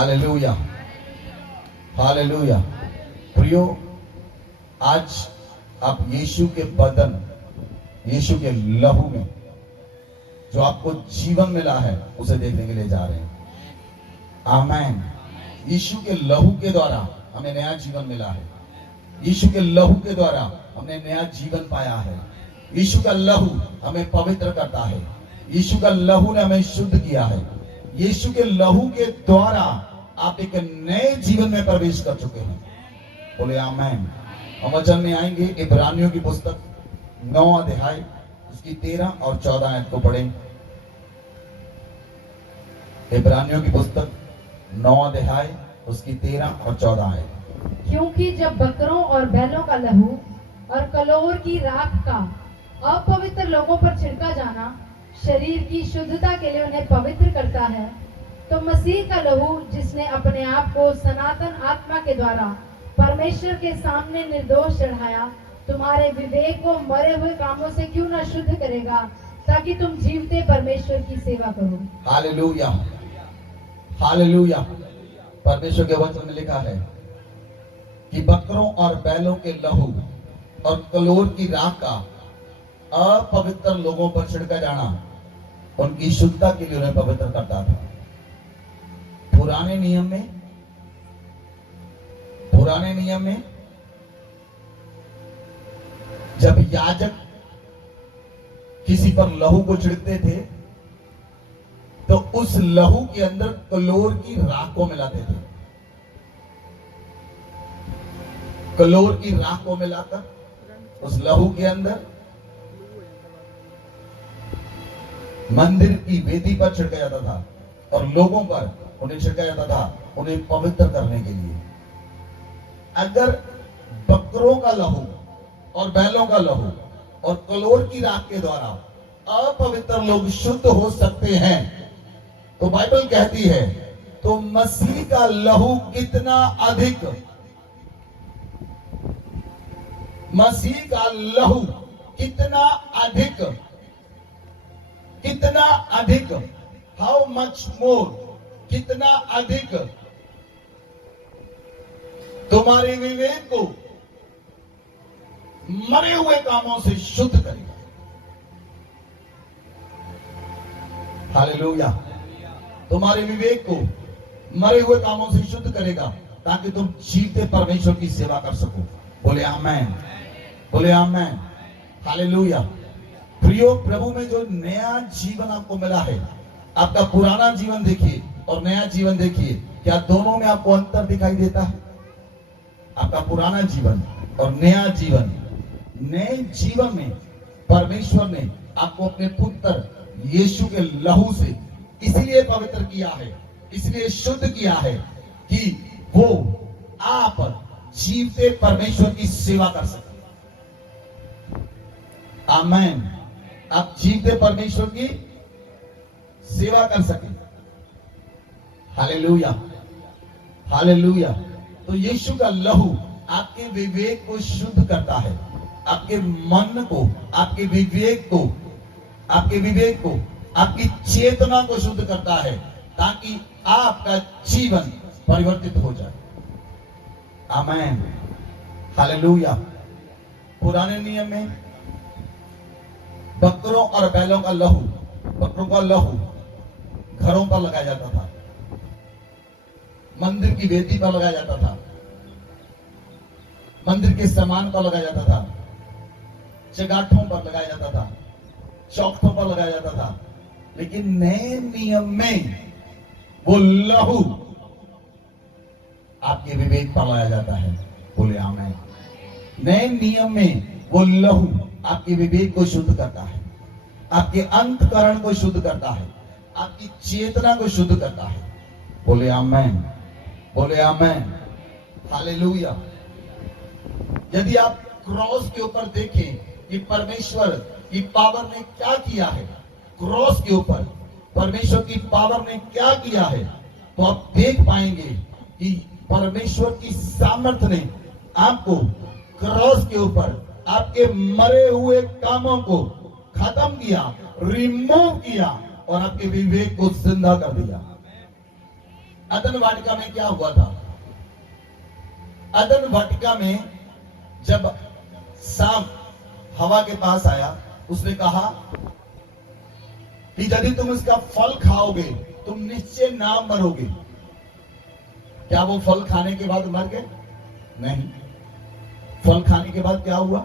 Hallelujah, hallelujah. प्रियो, आज आप यीशु के बदन, यीशु के लहू में जो आपको जीवन मिला है उसे देखने के लिए जा रहे हैं। आमीन। यीशु के लहू के द्वारा हमें नया जीवन मिला है। यीशु के लहू के द्वारा हमने नया जीवन पाया है। यीशु का लहू हमें पवित्र करता है। यीशु का लहू ने हमें शुद्ध किया है। यीशु के लहू के द्वारा आप एक नए जीवन में प्रवेश कर चुके हैं। बोले आमीन। हम वचन में आएंगे, इब्रानियों की पुस्तक 9 अध्याय उसकी 13 और 14 आयत को पढ़ें। इब्रानियों की पुस्तक 9 अध्याय उसकी 13 और 14 आयत। क्योंकि जब बकरों और बैलों का लहू और कलोर की राख का अपवित्र लोगों पर छिड़का जाना शरीर की शुद्धता के लिए उन्हें पवित्र करता है, तो मसीह का लहू जिसने अपने आप को सनातन आत्मा के द्वारा परमेश्वर के सामने निर्दोष चढ़ाया, तुम्हारे विवेक को मरे हुए कामों से क्यों न शुद्ध करेगा, ताकि तुम जीवते परमेश्वर की सेवा करो। Hallelujah, hallelujah. परमेश्वर के वचन में लिखा है कि बकरों और बैलों के लहू और कलोर की राख का अपवित्र लोगों पर छिड़का जाना उनकी शुद्धता के लिए उन्हें पवित्र करता था। पुराने नियम में जब याजक किसी पर लहू को छिड़कते थे तो उस लहू के अंदर कलोर की राख को मिलाते थे। कलोर की राख को मिलाकर उस लहू के अंदर मंदिर की वेदी पर छिड़का जाता था और लोगों पर उन्हें छिड़का जाता था, उन्हें पवित्र करने के लिए। अगर बकरों का लहू और बैलों का लहू और कलोर की राख के द्वारा अपवित्र लोग शुद्ध हो सकते हैं, तो बाइबल कहती है तो मसीह का लहू कितना अधिक, मसीह का लहू कितना अधिक, कितना अधिक, हाउ मच मोर, कितना अधिक तुम्हारे विवेक को मरे हुए कामों से शुद्ध करेगा। हालेलुया। तुम्हारे विवेक को मरे हुए कामों से शुद्ध करेगा ताकि तुम जीते परमेश्वर की सेवा कर सको। बोले आमीन, बोले आमीन, हालेलुया। प्रियो, प्रभु में जो नया जीवन आपको मिला है, आपका पुराना जीवन देखिए और नया जीवन देखिए, क्या दोनों में आपको अंतर दिखाई देता है? आपका पुराना जीवन और नया जीवन, नए जीवन में परमेश्वर ने आपको अपने पुत्र यीशु के लहू से इसलिए पवित्र किया है, इसलिए शुद्ध किया है कि वो आप जीवते परमेश्वर की सेवा कर सके। आमीन। आप जीवते परमेश्वर की सेवा कर सके। Hallelujah, hallelujah. तो यीशु का लहू आपके विवेक को शुद्ध करता है, आपके मन को, आपके विवेक को, आपके विवेक को, आपकी चेतना को शुद्ध करता है ताकि आपका जीवन परिवर्तित हो जाए। आमीन, हालेलुया। पुराने नियम में बकरों और बैलों का लहू, बकरों का लहू घरों पर लगाया जाता था, मंदिर की वेदी पर लगाया जाता था, मंदिर के सामान पर लगाया जाता था, चगाठों पर लगाया जाता था, चौखटों पर लगाया जाता था। लेकिन नए नियम में वो लहू आपके विवेक पर लाया जाता है। बोले आमीन। नए नियम में वो लहू आपके विवेक को शुद्ध करता है, आपके अंतकरण को शुद्ध करता है, आपकी चेतना को शुद्ध करता है। बोले आमीन, बोले आमीन, हालेलुया। यदि आप क्रॉस के ऊपर देखें कि परमेश्वर की पावर ने क्या किया है, क्रॉस के ऊपर परमेश्वर की पावर ने क्या किया है, तो आप देख पाएंगे कि परमेश्वर की सामर्थ्य ने आपको क्रॉस के ऊपर आपके मरे हुए कामों को खत्म किया, रिमूव किया और आपके विवेक को जिंदा कर दिया। अदन वाटिका में क्या हुआ था? अदन वाटिका में जब सांप हवा के पास आया, उसने कहा कि यदि तुम इसका फल खाओगे तुम निश्चय ना मरोगे। क्या वो फल खाने के बाद मर गए? नहीं। फल खाने के बाद क्या हुआ?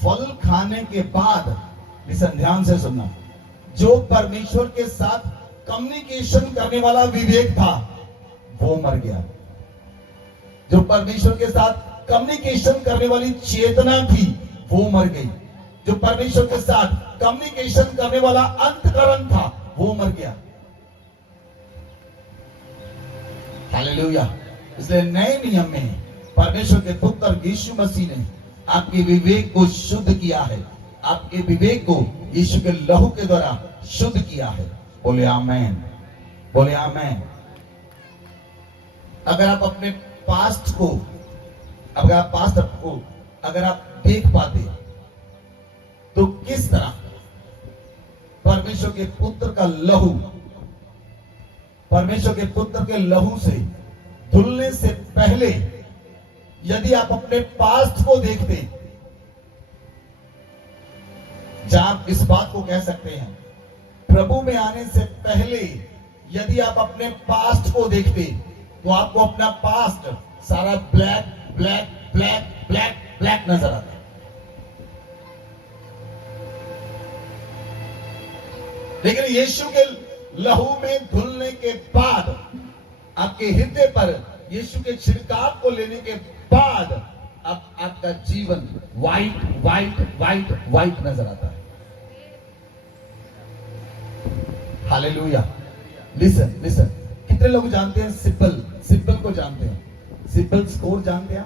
फल खाने के बाद, लिसन, ध्यान से सुनना, जो परमेश्वर के साथ कम्युनिकेशन करने वाला विवेक था वो मर गया। जो परमेश्वर के साथ कम्युनिकेशन करने वाली चेतना थी वो मर गई। जो परमेश्वर के साथ कम्युनिकेशन करने वाला अंतकरण था वो मर गया। हालेलुया। इसलिए नए नियम में परमेश्वर के पुत्र यीशु मसीह ने आपके विवेक को शुद्ध किया है, आपके विवेक को यीशु के लहू के द्वारा शुद्ध किया है। बोले आमेन, बोले आमेन। अगर आप अपने पास्ट को, अगर आप देख पाते तो किस तरह परमेश्वर के पुत्र का लहू, परमेश्वर के पुत्र के लहू से धुलने से पहले यदि आप अपने पास्ट को देखते, जहां आप इस बात को कह सकते हैं, प्रभु में आने से पहले यदि आप अपने पास्ट को देखते तो आपको अपना पास्ट सारा black black black black black नजर आता। लेकिन यीशु के लहू में धुलने के बाद, आपके हृदय पर यीशु के छिड़काव को लेने के बाद आपका जीवन वाइट वाइट वाइट वाइट नजर आता है। हालेलुया। लिसन लिसन, कितने लोग जानते हैं सिब्बल को जानते हैं? सिब्बल स्कोर जानते हैं?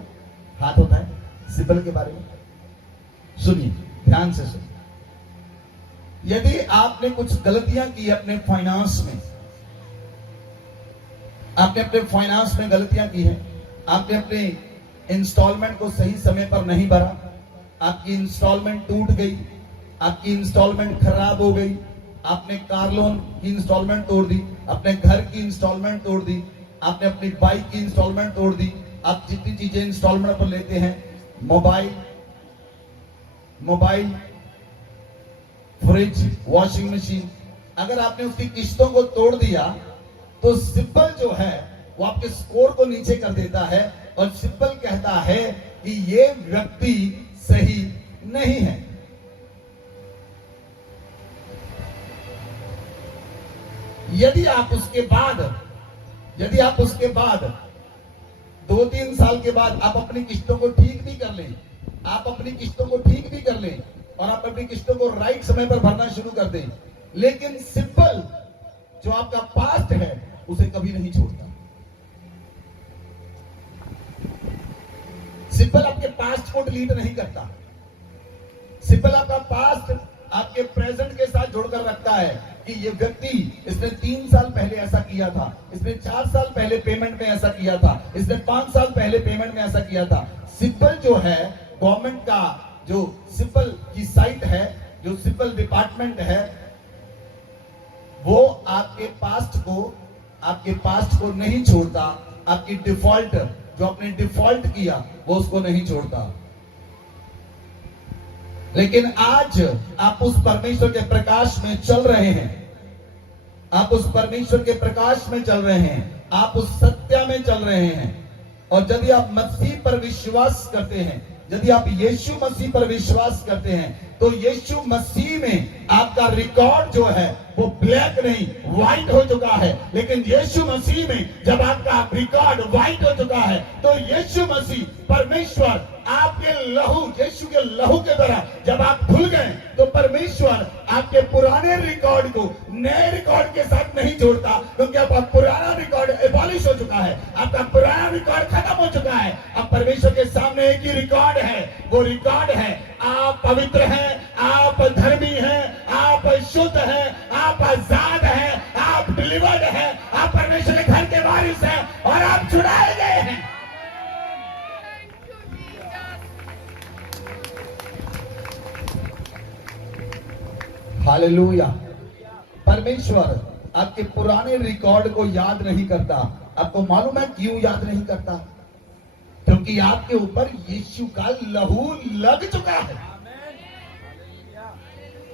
हाथ होता है सिब्बल के बारे में। सुनिए, ध्यान से सुनिए। यदि आपने कुछ गलतियां की अपने फाइनेंस में, आपने अपने फाइनेंस में गलतियां की है, आपने अपने इंस्टॉलमेंट को सही समय पर नहीं भरा, आपकी इंस्टॉलमेंट टूट गई, आपकी इंस्टॉलमेंट खराब हो गई, आपने कार लोन की इंस्टॉलमेंट तोड़ दी, अपने घर की इंस्टॉलमेंट तोड़ दी, आपने अपनी बाइक की इंस्टॉलमेंट तोड़ दी, आप जितनी चीजें इंस्टॉलमेंट पर लेते हैं, मोबाइल, फ्रिज, वॉशिंग मशीन, अगर आपने उसकी किस्तों को तोड़ दिया तो सिब्बल जो है वो आपके स्कोर को नीचे कर देता है और सिब्बल कहता है कि ये व्यक्ति सही नहीं है। यदि आप उसके बाद 2-3 साल के बाद आप अपनी किस्तों को ठीक भी कर लें, और आप अपनी किस्तों को राइट समय पर भरना शुरू कर दें, लेकिन सिंपल जो आपका पास्ट है उसे कभी नहीं छोड़ता। सिंपल आपके पास्ट को डिलीट नहीं करता। सिंपल आपका पास्ट आपके प्रेजेंट के साथ जोड़कर रखता है कि ये व्यक्ति, इसने 3 साल पहले ऐसा किया था, इसने 4 साल पहले पेमेंट में ऐसा किया था, इसने 5 साल पहले पेमेंट में ऐसा किया था। सिंपल जो है गवर्नमेंट का, जो सिंपल की साइट है, जो सिंपल डिपार्टमेंट है, वो आपके पास्ट को नहीं छोड़ता। आपकी डिफॉल्ट, जो आपने डिफॉल्ट किया वो उसको नहीं छोड़ता। लेकिन आज आप उस परमेश्वर के प्रकाश में चल रहे हैं, आप उस परमेश्वर के प्रकाश में चल रहे हैं, आप उस सत्य में चल रहे हैं। और यदि आप मसीह पर विश्वास करते हैं, यदि आप यीशु मसीह पर विश्वास करते हैं, तो यीशु मसीह में आपका रिकॉर्ड जो है वो ब्लैक नहीं व्हाइट हो चुका है। लेकिन यीशु मसीह में जब आपका रिकॉर्ड व्हाइट हो चुका है तो यीशु मसीह परमेश्वर आपके लहू, यीशु के लहू के द्वारा जब आप धुल गए तो परमेश्वर आपके पुराने रिकॉर्ड को नए रिकॉर्ड के साथ नहीं जोड़ता, क्योंकि आपका पुराना रिकॉर्ड एबॉलिश हो चुका है, आपका पुराना रिकॉर्ड खत्म हो चुका है। अब परमेश्वर के सामने एक ही रिकॉर्ड है, वो रिकॉर्ड है आप पवित्र हैं, आप धर्मी हैं, आप शुद्ध हैं, आप आजाद हैं, आप डिलीवर्ड हैं, आप परमेश्वर के घर के वारिस हैं और आप छुड़ाए गए हैं। हालेलुया। परमेश्वर आपके पुराने रिकॉर्ड को याद नहीं करता, आपको मालूम है क्यों याद नहीं करता? क्योंकि आपके ऊपर यीशु का लहू लग चुका है।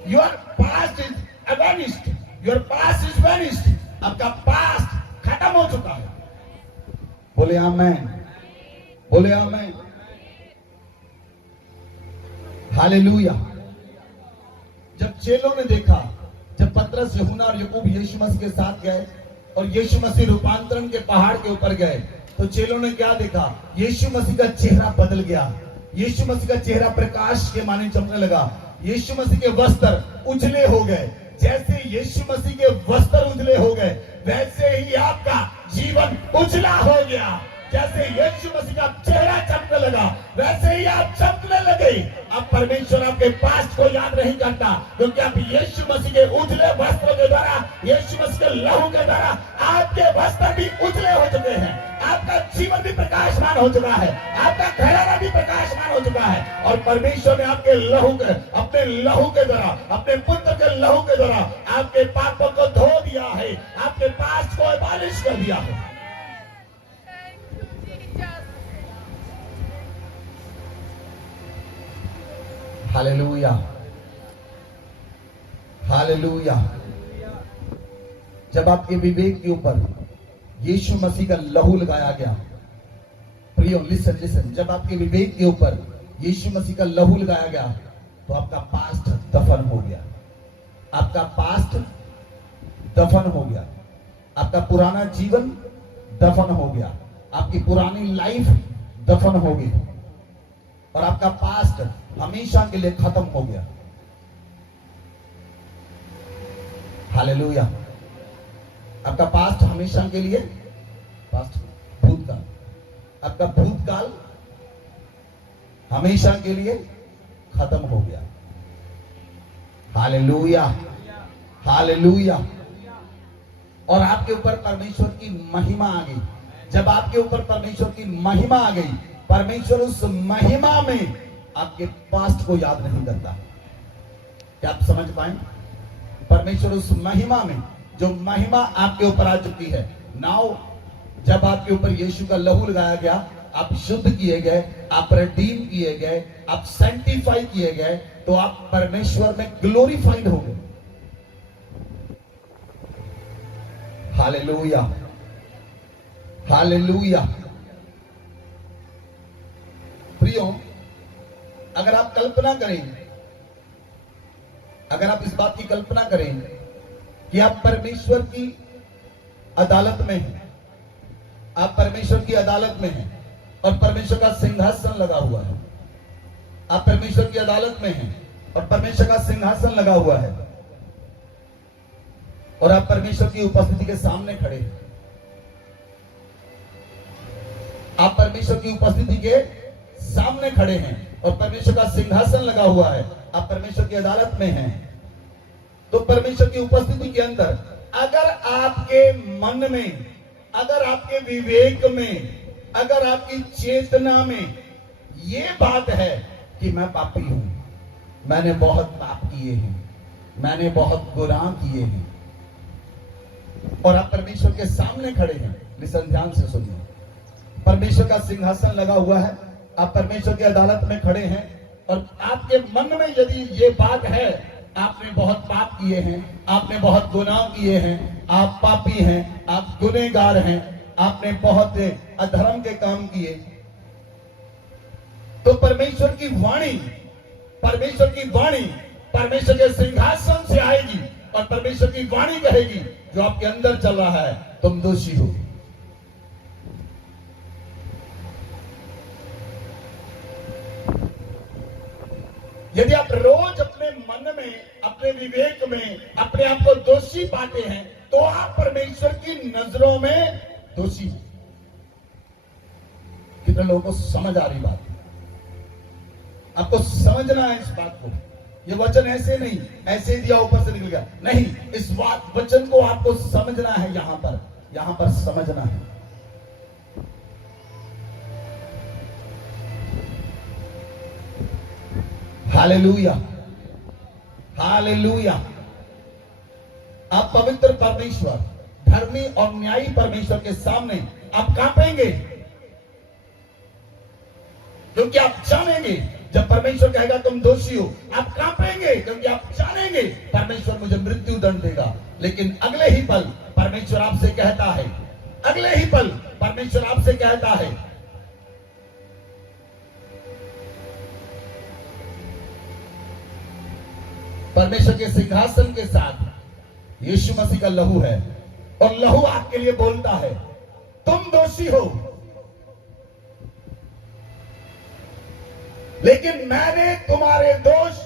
Your past is vanished, your past is vanished. आपका पास्ट खत्म हो चुका है। बोले आमेन, बोले आमेन, हालेलुया। जब चेलों ने देखा, जब पतरस, यूहन्ना और याकूब यीशु मसीह के साथ गए और यीशु मसीह रूपांतरण के पहाड़ के ऊपर गए, तो चेलों ने क्या देखा? यीशु मसीह का चेहरा बदल गया। यीशु मसीह का चेहरा प्रकाश के माने चमकने लगा। यीशु मसीह के वस्त्र उजले हो गए। जैसे यीशु मसीह के वस्त्र उजले हो गए, वैसे ही आपका जीवन उजला हो गया। जैसे यीशु मसीह का चेहरा चमकने लगा, वैसे ही आप चमकने लगे। अब परमेश्वर आपके पास्ट को याद नहीं करता, क्योंकि आप यीशु मसीह के उजले वस्त्रों के द्वारा, यीशु मसीह के लहू के द्वारा आपके वस्त्र भी उजले हो चुके हैं। आपका जीवन भी प्रकाशमान हो चुका है, आपका घराना भी प्रकाशमान हो चुका है। और परमेश्वर ने आपके लहू के, अपने लहू के द्वारा, अपने पुत्र के लहू के द्वारा आपके पापों को धो दिया है, आपके पास्ट को एबॉलिश कर दिया है। Hallelujah, hallelujah. जब आपके विवेक के ऊपर यीशु मसीह का लहू लगाया गया, प्रियो लिसन लिसन, जब आपके विवेक के ऊपर यीशु मसीह का लहू लगाया गया, तो आपका पास्ट दफन हो गया। आपका पास्ट दफन हो गया। आपका पुराना जीवन दफन हो गया। आपकी पुरानी लाइफ दफन हो गई और आपका पास्ट हमेशा के लिए खत्म हो गया। हालेलुया। आपका पास्ट हमेशा के लिए, पास्ट भूतकाल, आपका भूतकाल हमेशा के लिए खत्म हो गया। Hallelujah, hallelujah. और आपके ऊपर परमेश्वर की महिमा आ गई। जब आपके ऊपर परमेश्वर की महिमा आ गई, परमेश्वर उस महिमा में आपके पास्ट को याद नहीं करता। क्या आप समझ पाए? परमेश्वर उस महिमा में, जो महिमा आपके ऊपर आ चुकी है, नाउ जब आपके ऊपर यीशु का लहू लगाया गया, आप शुद्ध किए गए, आप रिडीम किए गए, आप सैंक्टिफाई किए गए, तो आप परमेश्वर में ग्लोरीफाइड हो गए। Hallelujah, hallelujah. प्रियो, अगर आप कल्पना करें, अगर आप इस बात की कल्पना करें कि आप परमेश्वर की अदालत में हैं, आप परमेश्वर की अदालत में हैं और परमेश्वर का सिंहासन लगा हुआ है। आप परमेश्वर की अदालत में हैं और परमेश्वर का सिंहासन लगा हुआ है और आप परमेश्वर की उपस्थिति के सामने खड़े हैं। आप परमेश्वर की उपस्थिति के सामने खड़े हैं और परमेश्वर का सिंहासन लगा हुआ है। आप परमेश्वर की अदालत में हैं। तो परमेश्वर की उपस्थिति के अंदर अगर आपके मन में, अगर आपके विवेक में, अगर आपकी चेतना में ये बात है कि मैं पापी हूं, मैंने बहुत पाप किए हैं, मैंने बहुत गुनाह किए हैं, और आप परमेश्वर के सामने खड़े हैं, लिसन, ध्यान से सुनिए। परमेश्वर का सिंहासन लगा हुआ है, आप परमेश्वर की अदालत में खड़े हैं और आपके मन में यदि ये बात है, आपने बहुत पाप किए हैं, आपने बहुत गुनाह किए हैं, आप पापी हैं, आप गुनहगार हैं, आपने बहुत अधर्म के काम किए, तो परमेश्वर की वाणी, परमेश्वर की वाणी परमेश्वर के सिंहासन से आएगी और परमेश्वर की वाणी कहेगी, जो आपके अंदर चल रहा है, तुम दोषी हो। यदि आप रोज अपने मन में, अपने विवेक में अपने आप को दोषी पाते हैं, तो आप परमेश्वर की नजरों में दोषी हैं। कितने लोगों को समझ आ रही बात? आपको समझना है इस बात को। ये वचन ऐसे नहीं, ऐसे दिया ऊपर से निकल गया नहीं, इस बात वचन को आपको समझना है। यहां पर समझना है। Hallelujah, hallelujah. आप पवित्र परमेश्वर, धर्मी और न्यायी परमेश्वर के सामने आप कांपेंगे, क्योंकि आप जानेंगे जब परमेश्वर कहेगा तुम दोषी हो, आप कांपेंगे क्योंकि आप जानेंगे परमेश्वर मुझे मृत्यु दंड देगा। लेकिन अगले ही पल परमेश्वर आपसे कहता है, अगले ही पल परमेश्वर आपसे कहता है, परमेश्वर के सिंहासन के साथ यीशु मसीह का लहू है और लहू आपके लिए बोलता है तुम दोषी हो, लेकिन मैंने तुम्हारे दोष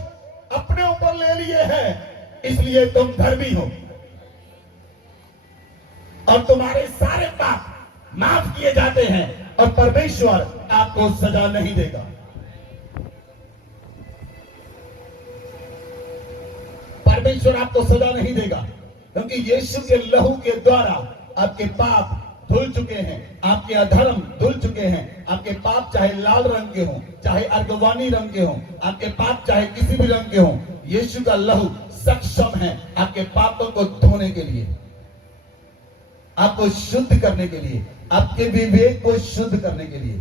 अपने ऊपर ले लिए हैं, इसलिए तुम धर्मी हो और तुम्हारे सारे पाप माफ किए जाते हैं और परमेश्वर आपको सजा नहीं देगा। परमेश्वर आपको सजा नहीं देगा, क्योंकि यीशु के लहू के द्वारा आपके पाप धुल चुके हैं, आपके अधर्म धुल चुके हैं। आपके पाप चाहे लाल रंग के हों, चाहे अर्गवानी रंग के हों, आपके पाप चाहे किसी भी रंग के हों, यीशु का लहू सक्षम है आपके पापों को धोने के लिए, आपको शुद्ध करने के लिए, आपके विवेक को शुद्ध करने के लिए।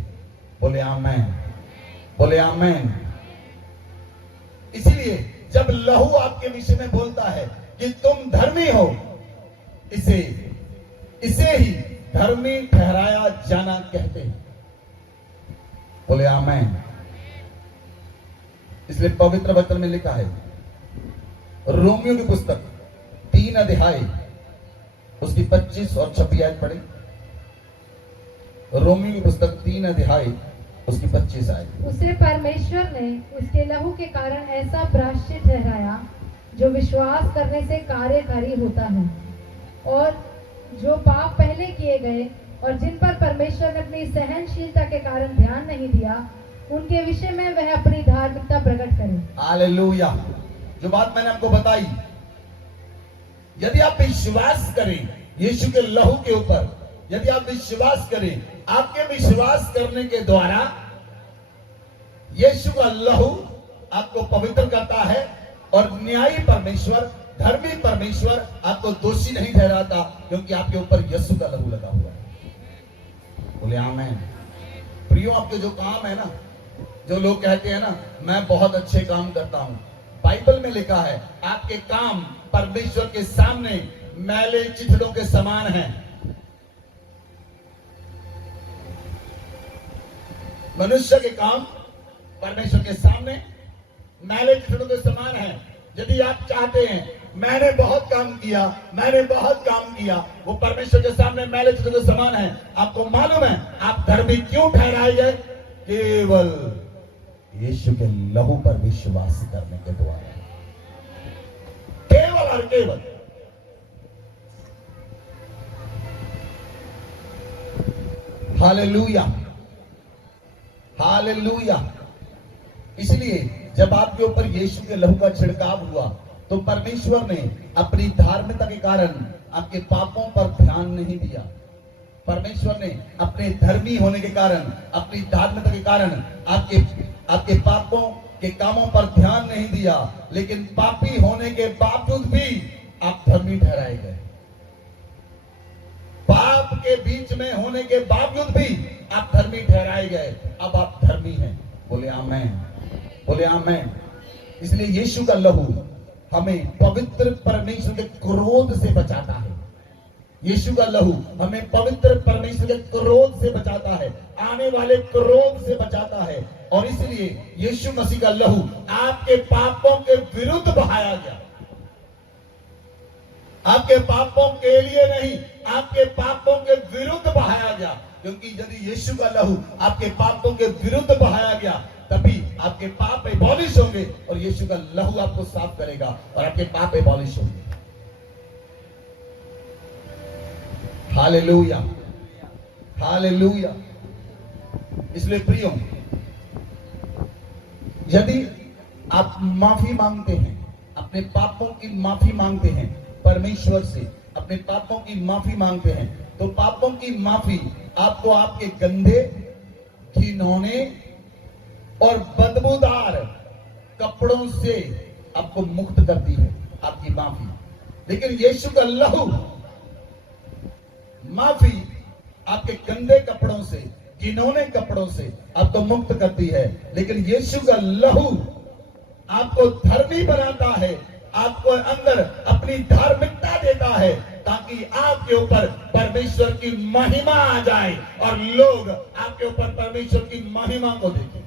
बोले आमेन, बोले आमेन। इसीलिए जब लहू आपके विषय में बोलता है कि तुम धर्मी हो, इसे ही धर्मी ठहराया जाना कहते हैं। बोले आमेन। इसलिए पवित्र वचन में लिखा है, रोमियो की पुस्तक 3 अध्याय उसकी 25 और 26 आयत पढ़े। रोमियो की पुस्तक 3 अध्याय उसकी 25 आयत। उसे परमेश्वर ने उसके लहू के कारण ऐसा प्रायश्चित ठहराया जो विश्वास करने से कार्यकारी होता है, और जो पाप पहले किए गए और जिन पर परमेश्वर ने अपनी सहनशीलता के कारण ध्यान नहीं दिया, उनके विषय में वह अपनी धार्मिकता प्रकट करे। हालेलुया। जो बात मैंने आपको बताई, यदि आप विश्वास करें यीशु के लहू के ऊपर, यदि आप विश्वास करें, आपके विश्वास करने के द्वारा यीशु का लहू आपको पवित्र करता है और न्यायी परमेश्वर, धर्मी परमेश्वर आपको दोषी नहीं ठहराता, क्योंकि आपके ऊपर यीशु का लहू लगा हुआ है। बोले आमेन। प्रियो, आपके जो काम है ना, जो लोग कहते हैं ना मैं बहुत अच्छे काम करता हूं, बाइबल में लिखा है आपके काम परमेश्वर के सामने मैले चिथड़ों के समान हैं। मनुष्य के काम परमेश्वर के सामने मैले चिथड़ों के समान हैं। यदि आप चाहते हैं मैंने बहुत काम किया, मैंने बहुत काम किया, वो परमेश्वर के सामने मैले चिथड़ों के समान है। आपको मालूम है आप धर्मी क्यों ठहराए गए? केवल यीशु के लहू पर विश्वास करने के द्वारा, केवल और केवल। Hallelujah, hallelujah. इसलिए जब आपके ऊपर यीशु के लहू का छिड़काव हुआ तो परमेश्वर ने अपनी धार्मिकता के कारण आपके पापों पर ध्यान नहीं दिया। परमेश्वर ने अपने धर्मी होने के कारण, अपनी धार्मिकता के कारण आपके पापों के कामों पर ध्यान नहीं दिया, लेकिन पापी होने के बावजूद भी आप धर्मी ठहराए गए। पाप के बीच में होने के बावजूद भी आप धर्मी ठहराए गए। अब आप धर्मी हैं। बोले आमेन, बोले आमेन। इसलिए यीशु का लहू हमें पवित्र परमेश्वर के क्रोध से बचाता है। यीशु का लहू हमें पवित्र परमेश्वर के क्रोध से बचाता है, आने वाले क्रोध से बचाता है। और इसलिए यीशु मसीह का लहू आपके पापों के विरुद्ध बहाया गया। आपके पापों के लिए नहीं, आपके पापों के विरुद्ध बहाया गया। क्योंकि यदि यीशु का लहू आपके पापों के विरुद्ध बहाया गया, तभी आपके पाप एबॉलिश होंगे और यीशु का लहू आपको साफ करेगा और आपके पाप एबॉलिश होंगे। Hallelujah, hallelujah. इसलिए प्रियो, यदि आप माफी मांगते हैं, अपने पापों की माफी मांगते हैं परमेश्वर से, अपने पापों की माफी मांगते हैं, तो पापों की माफी आपको आपके गंदे, घिनौने और बदबूदार कपड़ों से आपको मुक्त करती है, आपकी माफी। लेकिन यीशु का लहू माफी आपके गंदे कपड़ों से, घिनौने कपड़ों से आपको मुक्त करती है, लेकिन यीशु का लहू आपको धर्मी बनाता है, आपको अंदर अपनी धार्मिकता देता है, ताकि आपके ऊपर परमेश्वर की महिमा आ जाए और लोग आपके ऊपर परमेश्वर की महिमा को देखें।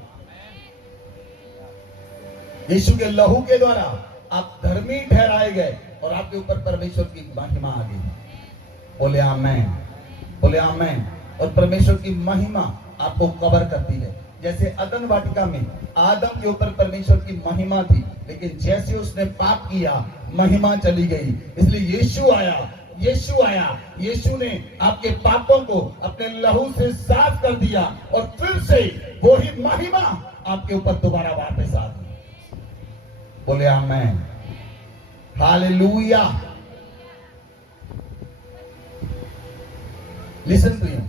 यीशु के लहू के द्वारा आप धर्मी ठहराए गए और आपके ऊपर परमेश्वर की महिमा आ गई। बोले आमेन, बोले आमेन। और परमेश्वर की महिमा आपको कवर करती है। जैसे अदन वाटिका में आदम के ऊपर परमेश्वर की महिमा थी, लेकिन जैसे उसने पाप किया महिमा चली गई। इसलिए यीशु आया, यीशु ने आपके पापों को अपने लहू से साफ कर दिया और फिर से वही महिमा आपके ऊपर दोबारा वापस आ गई। बोले amen, hallelujah. Listen to you.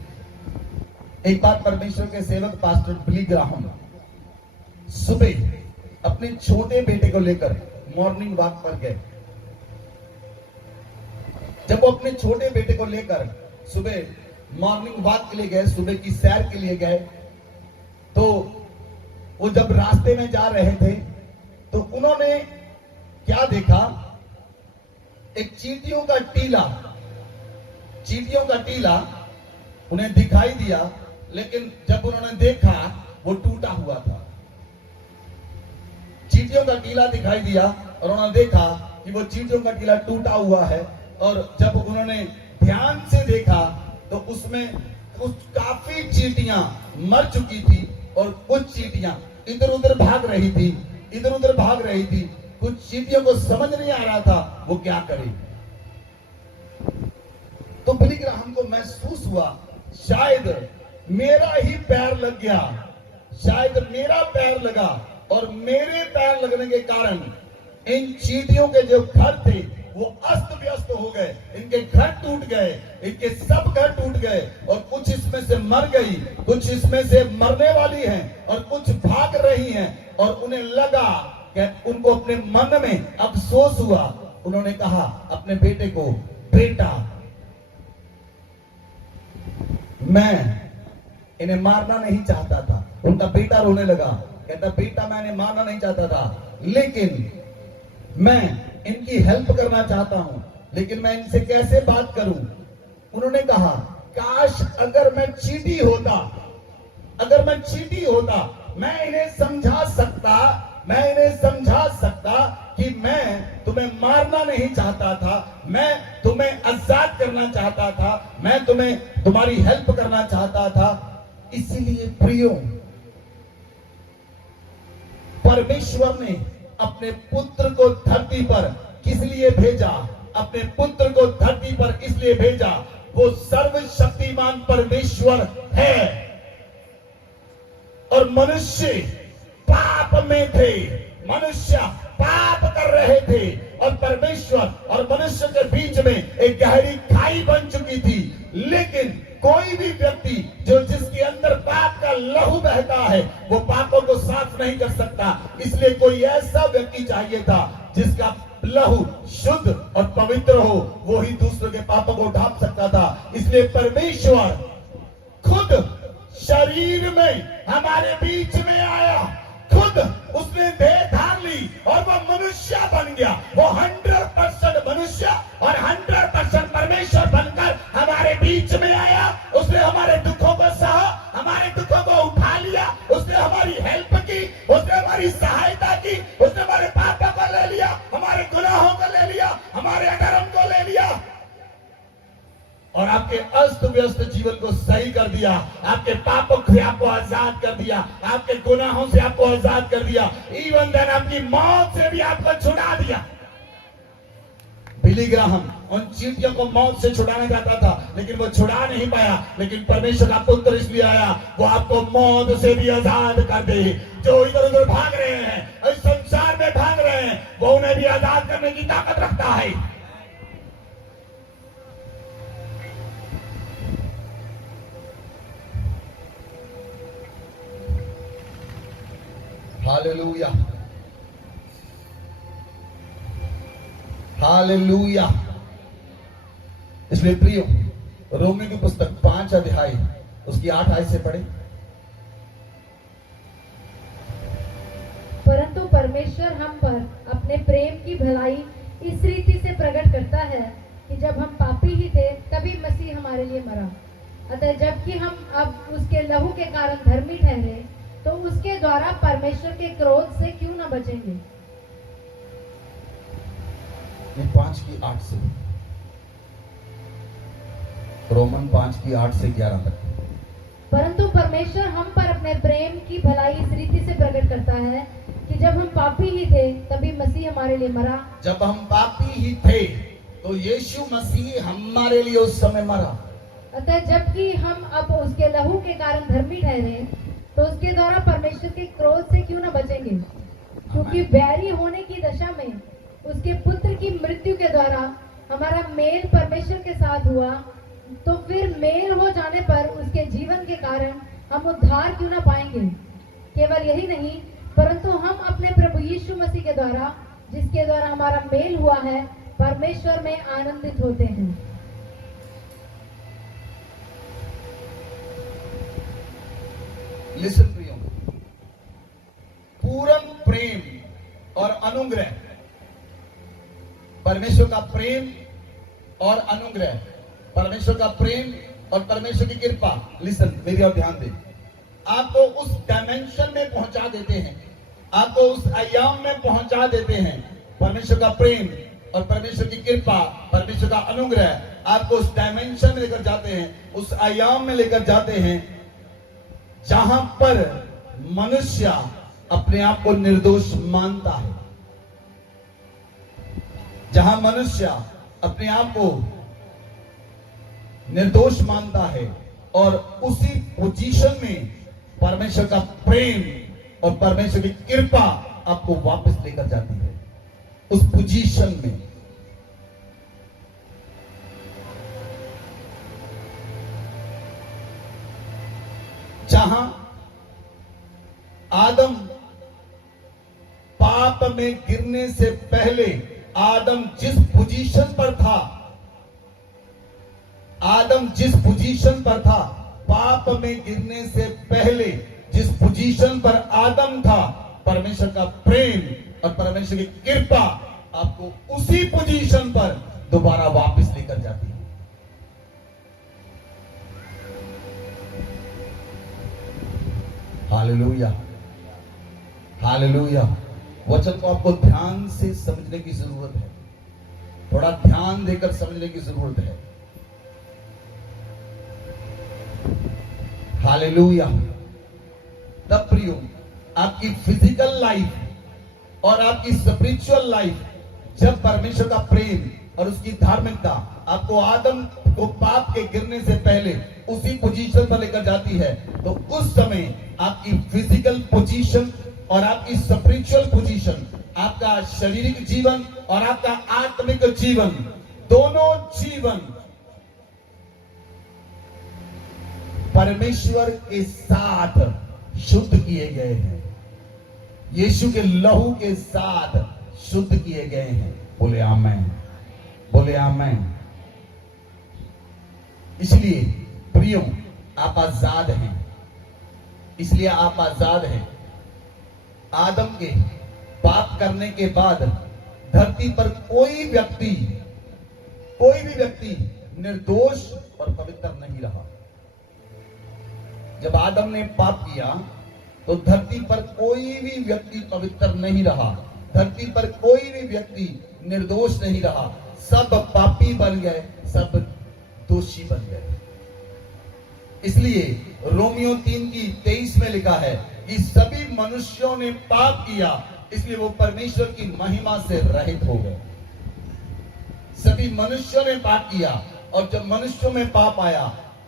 एक बार परमेश्वर के सेवक पास्टर बिली ग्राहम सुबह अपने छोटे बेटे को लेकर मॉर्निंग वॉक पर गए। जब वो अपने छोटे बेटे को लेकर सुबह मॉर्निंग वॉक के लिए गए, सुबह की सैर के लिए गए, तो वो जब रास्ते में जा रहे थे तो उन्होंने क्या देखा? एक चींटियों का टीला उन्हें दिखाई दिया, लेकिन जब उन्होंने देखा वो टूटा हुआ था। चींटियों का टीला दिखाई दिया और उन्होंने देखा कि वो चींटियों का टीला टूटा हुआ है। और जब उन्होंने ध्यान से देखा तो उसमें कुछ काफी चींटियां मर चुकी थी और कुछ चींटियां इधर उधर भाग रही थी। कुछ चींटियों को समझ नहीं आ रहा था वो क्या करे। तो बिली ग्राहम को महसूस हुआ शायद मेरा ही पैर लग गया, शायद मेरा पैर लगा और मेरे पैर लगने के कारण इन चींटियों के जो घर थे वो अस्त व्यस्त हो गए, इनके घर टूट गए, इनके सब घर टूट गए और कुछ इसमें से मर गई, कुछ इसमें से मरने वाली हैं और कुछ भाग रही हैं। और उन्हें लगा कि उनको अपने मन में अफसोस हुआ। उन्होंने कहा अपने बेटे को, बेटा मैं इन्हें मारना नहीं चाहता था। उनका बेटा रोने लगा, कहता बेटा मैं इन्हें मारना नहीं चाहता था, लेकिन मैं इनकी हेल्प करना चाहता हूं, लेकिन मैं इनसे कैसे बात करूं? उन्होंने कहा काश अगर मैं चींटी होता मैं इन्हें समझा सकता कि मैं तुम्हें मारना नहीं चाहता था, मैं तुम्हें आजाद करना चाहता था, मैं तुम्हें तुम्हारी हेल्प करना चाहता था। इसीलिए प्रियो, परमेश्वर ने अपने पुत्र को धरती पर किस लिए भेजा? अपने पुत्र को धरती पर इसलिए भेजा, वो सर्वशक्तिमान परमेश्वर है और मनुष्य पाप में थे, मनुष्य पाप कर रहे थे और परमेश्वर और मनुष्य के बीच में एक गहरी खाई बन चुकी थी। लेकिन कोई भी व्यक्ति जिसके अंदर पाप का लहू बहता है वो पापों को साफ नहीं कर सकता। इसलिए कोई ऐसा व्यक्ति चाहिए था जिसका लहू शुद्ध और पवित्र हो, वो ही दूसरों के पापों को ढांप सकता था। इसलिए परमेश्वर खुद शरीर में हमारे बीच में आया, खुद उसने देह धार ली और वो मनुष्य बन गया। वो 100% मनुष्य और 100% परमेश्वर बनकर हमारे बीच में आया। उसने हमारे दुखों को सहा, हमारे दुखों को उठा लिया, उसने हमारी हेल्प की, उसने हमारी सहायता की, उसने हमारे पापों को ले लिया, हमारे गुनाहों को ले लिया, हमारे अधर्म को ले लिया और आपके अस्त व्यस्त जीवन को सही कर दिया। आपके पापों से आपको आजाद कर दिया, आपके गुनाहों से आपको आजाद कर दिया, इवन देन आपकी मौत से भी आपको छुड़ा दिया। बिली ग्राहम उन चींटियों को मौत से छुड़ाना चाहता था, लेकिन वो छुड़ा नहीं पाया। लेकिन परमेश्वर का पुत्र इसलिए आया, वो आपको मौत से भी आजाद कर दे। जो इधर उधर भाग रहे हैं, इस संसार में भाग रहे हैं, वो उन्हें भी आजाद करने की ताकत रखता है। Hallelujah, hallelujah. इसलिए प्रियो, रोमियो की पुस्तक 5 अध्याय उसकी 8 आयत से पढ़े। परंतु परमेश्वर हम पर अपने प्रेम की भलाई इस रीति से प्रकट करता है कि जब हम पापी ही थे तभी मसीह हमारे लिए मरा। अतः जबकि हम अब उसके लहू के कारण धर्मी ठहरे तो उसके द्वारा परमेश्वर के क्रोध से क्यों न बचेंगे। ये 5 की 8 से, रोमन 5 की 8 से 11 तक। परंतु परमेश्वर हम पर अपने प्रेम की भलाई इस रीति से प्रकट करता है कि जब हम पापी ही थे तभी मसीह हमारे लिए मरा। जब हम पापी ही थे तो यीशु मसीह हमारे लिए उस समय मरा। अतः जबकि हम अब उसके लहू के कारण धर्मी ठहरे तो उसके द्वारा परमेश्वर के क्रोध से क्यों न बचेंगे। क्योंकि बैरी होने की दशा में उसके पुत्र की मृत्यु के द्वारा हमारा मेल परमेश्वर के साथ हुआ, तो फिर मेल हो जाने पर उसके जीवन के कारण हम उद्धार क्यों न पाएंगे। केवल यही नहीं, परंतु हम अपने प्रभु यीशु मसीह के द्वारा, जिसके द्वारा हमारा मेल हुआ है, परमेश्वर में आनंदित होते हैं। लिसन प्रियो, पूर्ण प्रेम और अनुग्रह, परमेश्वर का प्रेम और अनुग्रह, परमेश्वर का प्रेम और परमेश्वर की कृपा, लिसन मेरी ओर ध्यान दें, आपको उस डायमेंशन में पहुंचा देते हैं, आपको उस आयाम में पहुंचा देते हैं। परमेश्वर का प्रेम और परमेश्वर की कृपा, परमेश्वर का अनुग्रह आपको उस डायमेंशन में लेकर जाते हैं, उस आयाम में लेकर जाते हैं जहां पर मनुष्य अपने आप को निर्दोष मानता है, जहां मनुष्य अपने आप को निर्दोष मानता है और उसी पोजीशन में परमेश्वर का प्रेम और परमेश्वर की कृपा आपको वापस लेकर जाती है उस पोजीशन में। जहां आदम पाप में गिरने से पहले, आदम जिस पोजीशन पर था, आदम जिस पोजीशन पर था, पाप में गिरने से पहले जिस पोजीशन पर आदम था, परमेश्वर का प्रेम और परमेश्वर की कृपा आपको उसी पोजीशन पर दोबारा वापस लेकर जाती है। Hallelujah, hallelujah. वचन को आपको ध्यान से समझने की जरूरत है, थोड़ा ध्यान देकर समझने की जरूरत है। हालेलुया। तब प्रियो, आपकी फिजिकल लाइफ और आपकी स्पिरिचुअल लाइफ, जब परमेश्वर का प्रेम और उसकी धार्मिकता आपको आदम को पाप के गिरने से पहले उसी पोजीशन पर लेकर जाती है, तो उस समय आपकी फिजिकल पोजीशन और आपकी स्पिरिचुअल पोजीशन, आपका शारीरिक जीवन और आपका आत्मिक जीवन, दोनों जीवन परमेश्वर के साथ शुद्ध किए गए हैं, यीशु के लहू के साथ शुद्ध किए गए हैं। बोले आमेन, बोले आमेन। इसलिए प्रियो, आप आजाद हैं, इसलिए आप आजाद हैं। आदम के पाप करने के बाद धरती पर कोई भी व्यक्ति निर्दोष और पवित्र नहीं रहा। जब आदम ने पाप किया तो धरती पर कोई भी व्यक्ति पवित्र नहीं रहा, धरती पर कोई भी व्यक्ति निर्दोष नहीं रहा। सब पापी बन गए, सब दोषी बन गए। इसलिए रोमियो 3:23 में लिखा है कि सभी मनुष्यों ने पाप किया, इसलिए वो परमेश्वर की महिमा से रहित हो गए। सभी मनुष्यों ने पाप किया, और जब मनुष्यों में पाप आया,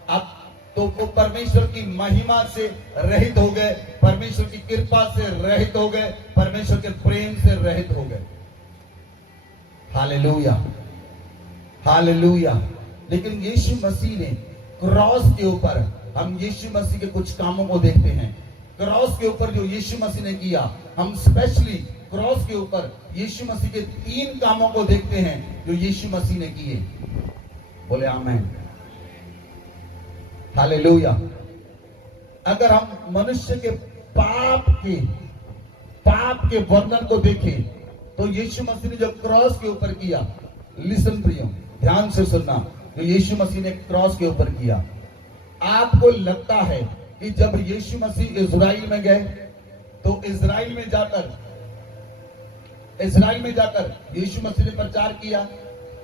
अब तो वो परमेश्वर की महिमा से रहित हो गए, परमेश्वर की कृपा से रहित हो गए, परमेश्वर के प्रेम से रहित हो गए। Hallelujah, hallelujah. लेकिन यीशु मसीह ने क्रॉस के ऊपर, हम यीशु मसीह के कुछ कामों को देखते हैं। क्रॉस के ऊपर जो यीशु मसीह ने किया, हम स्पेशली क्रॉस के ऊपर यीशु मसीह के 3 कामों को देखते हैं जो यीशु मसीह ने किए। बोले आमेन, हालेलुया। अगर हम मनुष्य के पाप के वर्णन को देखें तो यीशु मसीह ने जो क्रॉस के ऊपर किया, लिसन प्रियो, ध्यान से सुनना, जो यीशु मसीह ने क्रॉस के ऊपर किया, आपको लगता है कि जब यीशु मसीह इजराइल में गए तो इजराइल में जाकर यीशु मसीह ने प्रचार किया,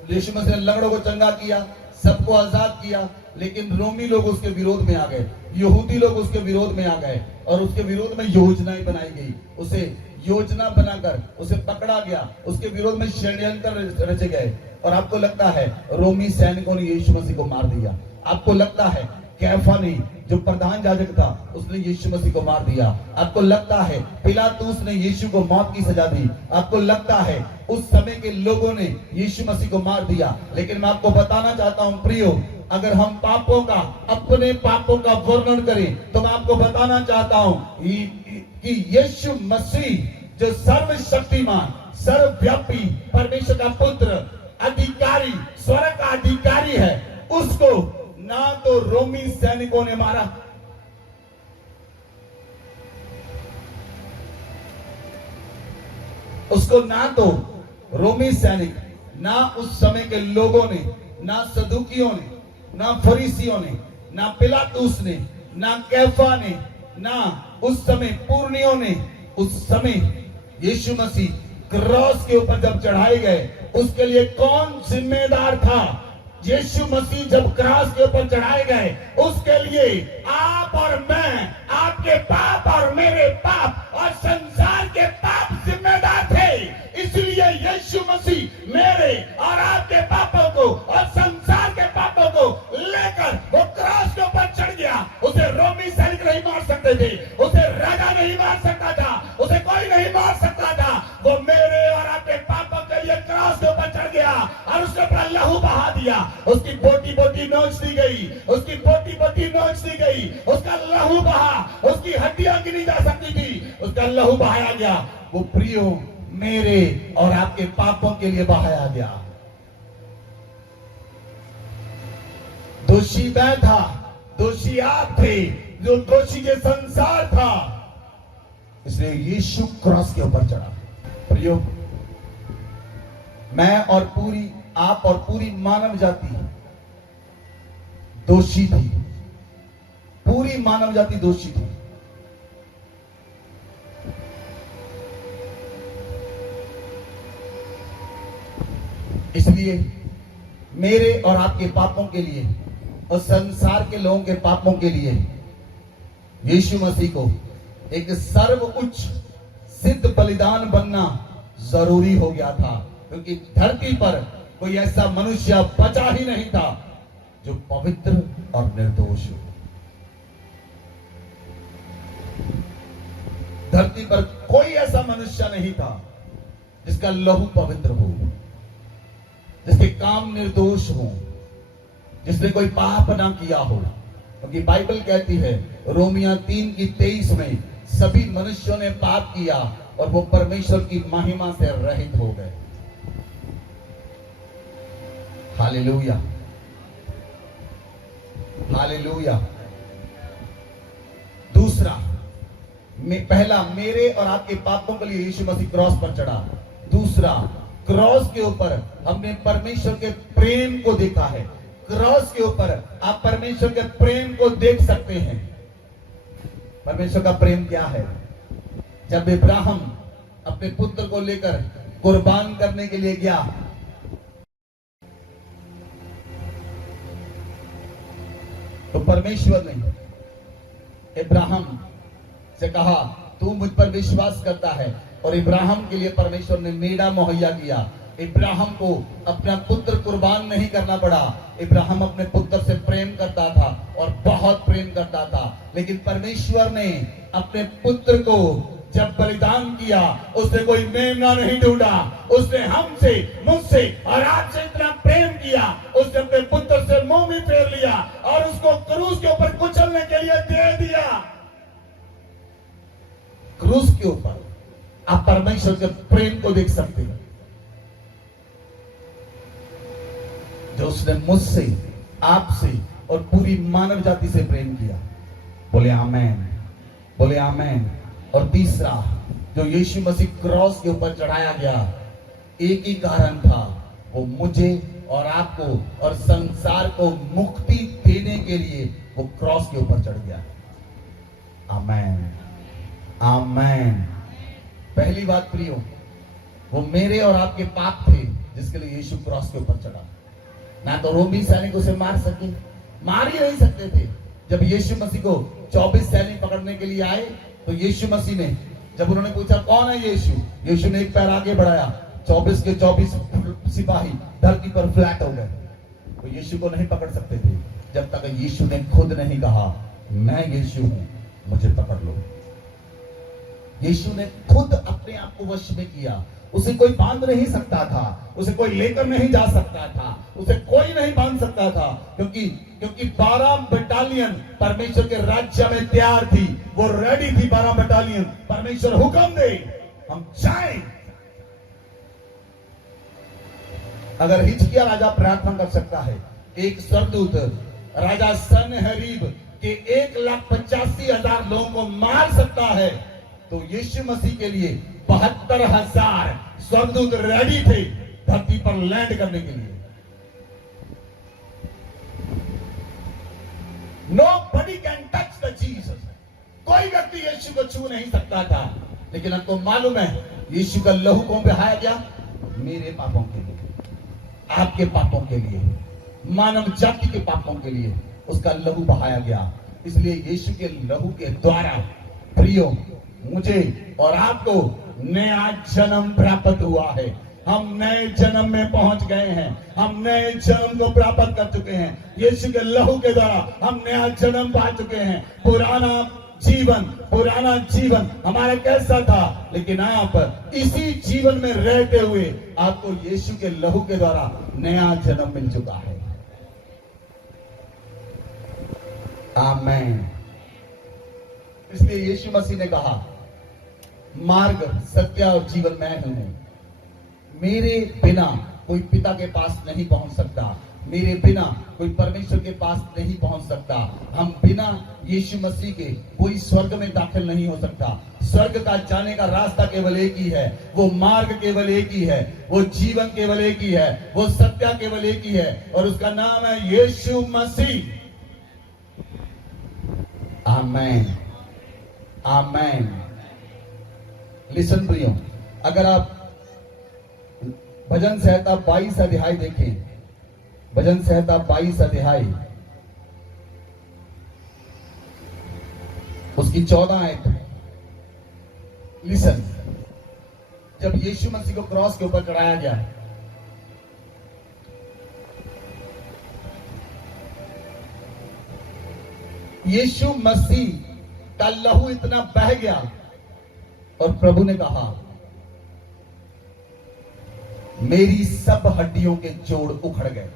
यीशु मसीह ने लंगड़ों को चंगा किया, सबको आजाद किया, लेकिन रोमी लोग उसके विरोध में आ गए, यहूदी लोग उसके विरोध में आ गए और उसके विरोध में योजनाएं बनाई गई, उसे योजना बनाकर उसे पकड़ा गया, उसके विरोध में षड्यंत्र रचे गए। और आपको लगता है रोमी सैनिकों ने यीशु मसीह को मार दिया? आपको लगता है कैफा ने, जो प्रधान याजक था, उसने यीशु मसीह को मार दिया? आपको लगता है पिलातूस ने यीशु को मौत की सजा दी? आपको लगता है उस समय के लोगों ने यीशु मसीह को मार दिया? लेकिन मैं आपको बताना चाहता हूं प्रियो, अगर हम अपने पापों का वर्णन करें तो मैं आपको बताना चाहता हूं कि यीशु मसीह जो सर्वशक्तिमान, सर्वव्यापी, परमेश्वर का पुत्र, अधिकारी, स्वर्ग का अधिकारी है, उसको ना तो रोमी सैनिकों ने मारा, उसको ना तो रोमी सैनिक, ना उस समय के लोगों ने, ना सदुकियों ने, ना फरीसियों ने, ना पिलातूस ने, ना कैफा ने, ना उस समय पुरनियों ने। उस समय यीशु मसीह क्रॉस के ऊपर जब चढ़ाए गए, उसके लिए कौन जिम्मेदार था? यीशु मसीह जब क्रॉस के ऊपर चढ़ाए गए, उसके लिए आप और मैं, आपके पाप और मेरे पाप और संसार के पाप जिम्मेदार थे। इसलिए यीशु मसीह मेरे और आपके पापों को और संसार के पापों को लेकर वो क्रॉस के ऊपर चढ़ गया। उसे रोमी सैनिक नहीं मार सकते थे, उसे राजा नहीं मार सकता था, उसे कोई नहीं मार सकता था। वो मेरे और आपके पापों के लिए क्रॉस के ऊपर चढ़ गया और उसके ऊपर लहू बहा दिया। उसकी बोटी बोटी नोच दी गई, उसकी बोटी बोटी नोच दी गई, उसका लहू बहा, उसकी हड्डियां गिनी जा सकती थी, उसका लहू बहाया गया। वो प्रियो मेरे और आपके पापों के लिए बहाया गया। दोषी मैं था, दोषी आप थे, जो दोषी के संसार था, इसलिए यीशु क्रॉस के ऊपर चढ़ा। प्रियो, मैं और आप और पूरी मानव जाति दोषी थी, पूरी मानव जाति दोषी थी। इसलिए मेरे और आपके पापों के लिए और संसार के लोगों के पापों के लिए यीशु मसीह को एक सर्वोच्च सिद्ध बलिदान बनना जरूरी हो गया था, क्योंकि धरती पर कोई ऐसा मनुष्य बचा ही नहीं था जो पवित्र और निर्दोष हो। धरती पर कोई ऐसा मनुष्य नहीं था जिसका लहू पवित्र हो, जिसके काम निर्दोष हो, जिसने कोई पाप ना किया हो। क्योंकि बाइबल कहती है रोमिया 3:23 में सभी मनुष्यों ने पाप किया और वो परमेश्वर की महिमा से रहित हो गए। Hallelujah, hallelujah. दूसरा, पहला मेरे और आपके पापों के लिए यीशु मसीह क्रॉस पर चढ़ा। दूसरा, क्रॉस के ऊपर हमने परमेश्वर के प्रेम को देखा है। क्रॉस के ऊपर आप परमेश्वर के प्रेम को देख सकते हैं। परमेश्वर का प्रेम क्या है? जब इब्राहिम अपने पुत्र को लेकर कुर्बान करने के लिए गया, तो परमेश्वर ने इब्राहिम से कहा तू मुझ पर विश्वास करता है, और इब्राहिम के लिए परमेश्वर ने मेढ़ा मुहैया किया। इब्राहिम को अपना पुत्र कुर्बान नहीं करना पड़ा। इब्राहिम अपने पुत्र से प्रेम करता था और बहुत प्रेम करता था, लेकिन परमेश्वर ने अपने पुत्र को जब बलिदान किया, उसने कोई मेमना नहीं ढूंढा। उसने हमसे, मुझसे और आपसे इतना प्रेम किया, उसने अपने पुत्र से मुंह भी फेर लिया और उसको क्रूस के ऊपर कुचलने के लिए दे दिया। क्रूस के ऊपर आप परमेश्वर के प्रेम को देख सकते हैं, जो उसने मुझसे, आपसे और पूरी मानव जाति से प्रेम किया। बोले आमेन, बोले आमेन। और तीसरा, जो यीशु मसीह क्रॉस के ऊपर चढ़ाया गया, एक ही कारण था, वो मुझे और आपको और संसार को मुक्ति देने के लिए वो क्रॉस के ऊपर चढ़ गया। आमेन, आमेन। पहली बात प्रियो, वो मेरे और आपके पाप थे जिसके लिए यीशु क्रॉस के ऊपर चढ़ा। ना तो रोमी सैनिक उसे मार सके, मार ही नहीं सकते थे। जब यीशु मसीह को 24 सैनिक पकड़ने के लिए आए, तो यीशु मसीह ने, जब उन्होंने पूछा कौन है यीशु, यीशु ने एक पैर आगे बढ़ाया, 24 के 24 सिपाही धरती पर फ्लैट हो गए। तो यीशु को नहीं पकड़ सकते थे जब तक यीशु ने खुद नहीं कहा मैं यीशु हूं, मुझे पकड़ लो। यीशु ने खुद अपने आप को वश में किया। उसे कोई बांध नहीं सकता था, उसे कोई लेकर नहीं जा सकता था, उसे कोई नहीं बांध सकता था, क्योंकि 12 बटालियन परमेश्वर के राज्य में तैयार थी, वो रेडी थी। 12 बटालियन, परमेश्वर हुक्म दे हम जाएं। अगर हिजकिया राजा प्रार्थना कर सकता है, एक स्वर्गदूत राजा सनहेरीब के 1,85,000 लोगों को मार सकता है, तो यीशु मसीह के लिए 72,000 स्वर्गदूत रेडी थे धरती पर लैंड करने के लिए। Nobody can touch the Jesus। कोई व्यक्ति यीशु को छू नहीं सकता था, लेकिन आपको मालूम है यीशु का लहू कौन बहाया गया? मेरे पापों के लिए, आपके पापों के लिए, मानव जाति के पापों के लिए उसका लहू बहाया गया। इसलिए यीशु के लहू के द्वारा प्रियो, मुझे और आपको नया जन्म प्राप्त हुआ है। हम नए जन्म में पहुंच गए हैं, हम नए जन्म को प्राप्त कर चुके हैं। यीशु के लहू के द्वारा हम नया जन्म पा चुके हैं। पुराना जीवन हमारा कैसा था, लेकिन आप इसी जीवन में रहते हुए आपको यीशु के लहू के द्वारा नया जन्म मिल चुका है। आमेन। इसलिए यीशु मसीह ने कहा, मार्ग, सत्य और जीवन मैं हूं, मेरे बिना कोई पिता के पास नहीं पहुंच सकता, मेरे बिना कोई परमेश्वर के पास नहीं पहुंच सकता। हम बिना यीशु मसीह के कोई स्वर्ग में दाखिल नहीं हो सकता। स्वर्ग का जाने का रास्ता केवल एक ही है, वो मार्ग केवल एक ही है, वो जीवन केवल एक ही है, वो सत्य केवल एक ही है, और उसका नाम है यीशु मसीह। आमेन, आमेन। लिसन प्रियो, अगर आप भजन संहिता 22 अध्याय देखें, भजन संहिता 22 अध्याय उसकी 14 आयत, लिसन। जब यीशु मसीह को क्रॉस के ऊपर चढ़ाया गया, यीशु मसीह का लहू इतना बह गया और प्रभु ने कहा, मेरी सब हड्डियों के जोड़ उखड़ गए।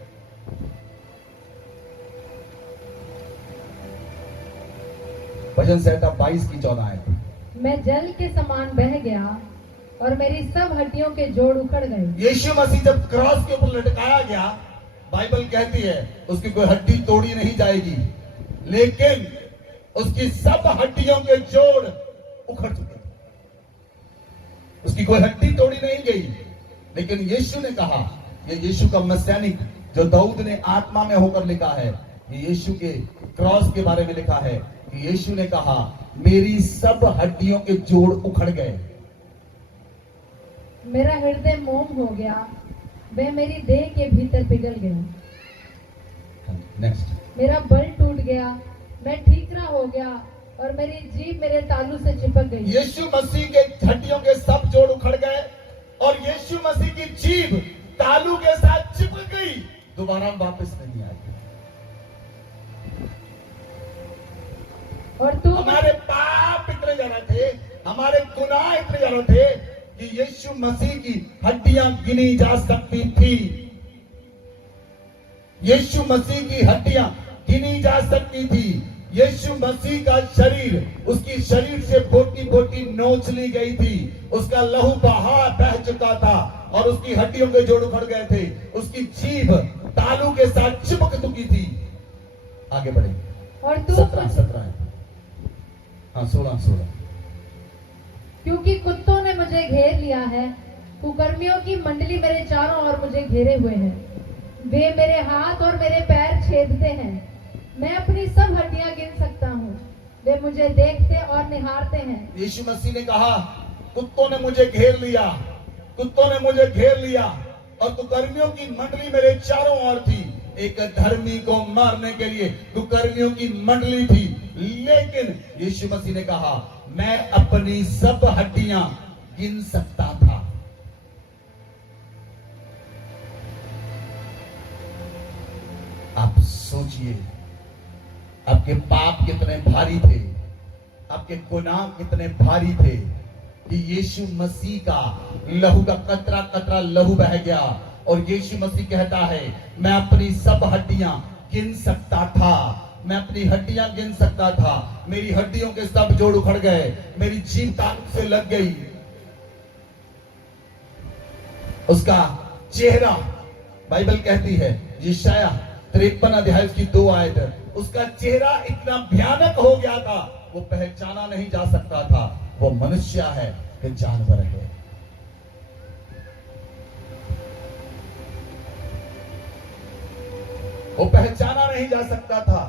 भजन संहिता 22 की 14 आयत। मैं जल के समान बह गया और मेरी सब हड्डियों के जोड़ उखड़ गए। यीशु मसीह जब क्रॉस के ऊपर लटकाया गया, बाइबल कहती है उसकी कोई हड्डी तोड़ी नहीं जाएगी, लेकिन उसकी सब हड्डियों के जोड़ उखड़ चुके। उसकी कोई हड्डी तोड़ी नहीं गई, लेकिन यीशु ने कहा, ये यीशु का मसीहानिक जो दाऊद ने आत्मा में होकर लिखा है, ये यीशु के क्रॉस के बारे में लिखा है कि यीशु ने कहा, मेरी सब हड्डियों के जोड़ उखड़ गए। मेरा हृदय मोम हो गया, वह मेरी देह के भीतर पिघल गया। नेक्स्ट। मेरा बल टूट गया, मैं ठीकरा हो गया और मेरी जीभ मेरे तालू से चिपक गई। यीशु मसीह के हड्डियों के सब जोड़ उखड़ गए और यीशु मसीह की जीभ तालू के साथ चिपक गई, दोबारा वापस नहीं आई। और तू, हमारे पाप इतने ज्यादा थे, हमारे गुनाह इतने ज्यादा थे कि यीशु मसीह की हड्डियां गिनी जा सकती थी। यीशु मसीह की हड्डियां गिनी जा सकती थी। यीशु मसीह का शरीर, उसकी शरीर से बोटी बोटी नोच ली गई थी, उसका लहू बह चुका था और उसकी हड्डियों के जोड़ उखड़ गए थे, उसकी जीभ तालू के साथ चिपक चुकी थी। आगे बढ़ेंगे। और तू 17 है, हाँ 16। क्योंकि कुत्तों ने मुझे घेर लिया है, कुकर्मियों की मंडली मेरे चारों ओर मुझे घेरे हुए हैं। वे मेरे हाथ और मेरे पैर छेदते हैं, मैं अपनी सब हड्डियां गिन सकता हूँ। वे मुझे देखते और निहारते हैं। यीशु मसीह ने कहा, कुत्तों ने मुझे घेर लिया, कुत्तों ने मुझे घेर लिया, और कुकर्मियों की मंडली मेरे चारों ओर थी। एक धर्मी को मारने के लिए कुकर्मियों की मंडली थी, लेकिन यीशु मसीह ने कहा, मैं अपनी सब हड्डियां गिन सकता था। आप सोचिए, आपके पाप कितने भारी थे, आपके गुनाह कितने भारी थे कि यीशु मसीह का लहू का कतरा कतरा लहू बह गया, और यीशु मसीह कहता है, मैं अपनी सब हड्डियां गिन सकता था, मैं अपनी हड्डियां गिन सकता था। मेरी हड्डियों के सब जोड़ उखड़ गए, मेरी जीभ तालुक से लग गई। उसका चेहरा, बाइबल कहती है, यशाया 53 अध्याय की 2 आयत, उसका चेहरा इतना भयानक हो गया था, वो पहचाना नहीं जा सकता था वो मनुष्य है कि जानवर है। वो पहचाना नहीं जा सकता था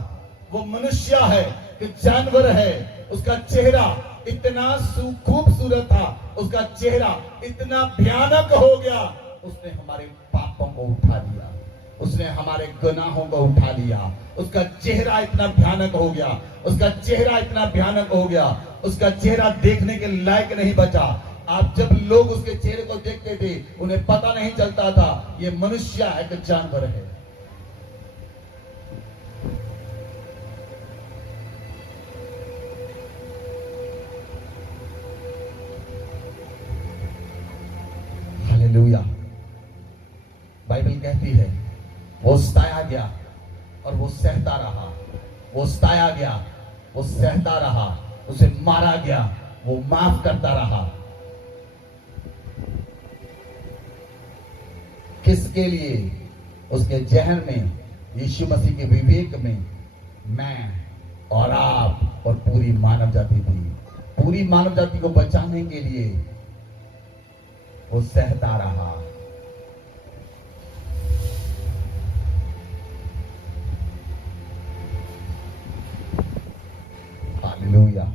वो मनुष्य है कि जानवर है। उसका चेहरा इतना खूबसूरत था, उसका चेहरा इतना भयानक हो गया। उसने हमारे पापों को उठा लिया, उसने हमारे गुनाहों को उठा लिया। उसका चेहरा इतना भयानक हो गया, उसका चेहरा इतना भयानक हो गया, उसका चेहरा देखने के लायक नहीं बचा। आप जब लोग उसके चेहरे को देखते थे, उन्हें पता नहीं चलता था ये मनुष्य है कि जानवर है। हालेलुया। बाइबल कहती है, वो सताया गया और वो सहता रहा, वो सताया गया, वो सहता रहा, उसे मारा गया, वो माफ करता रहा। किसके लिए? उसके जहन में, यीशु मसीह के विवेक में, मैं और आप और पूरी मानव जाति थी। पूरी मानव जाति को बचाने के लिए वो सहता रहा। हालेलुया।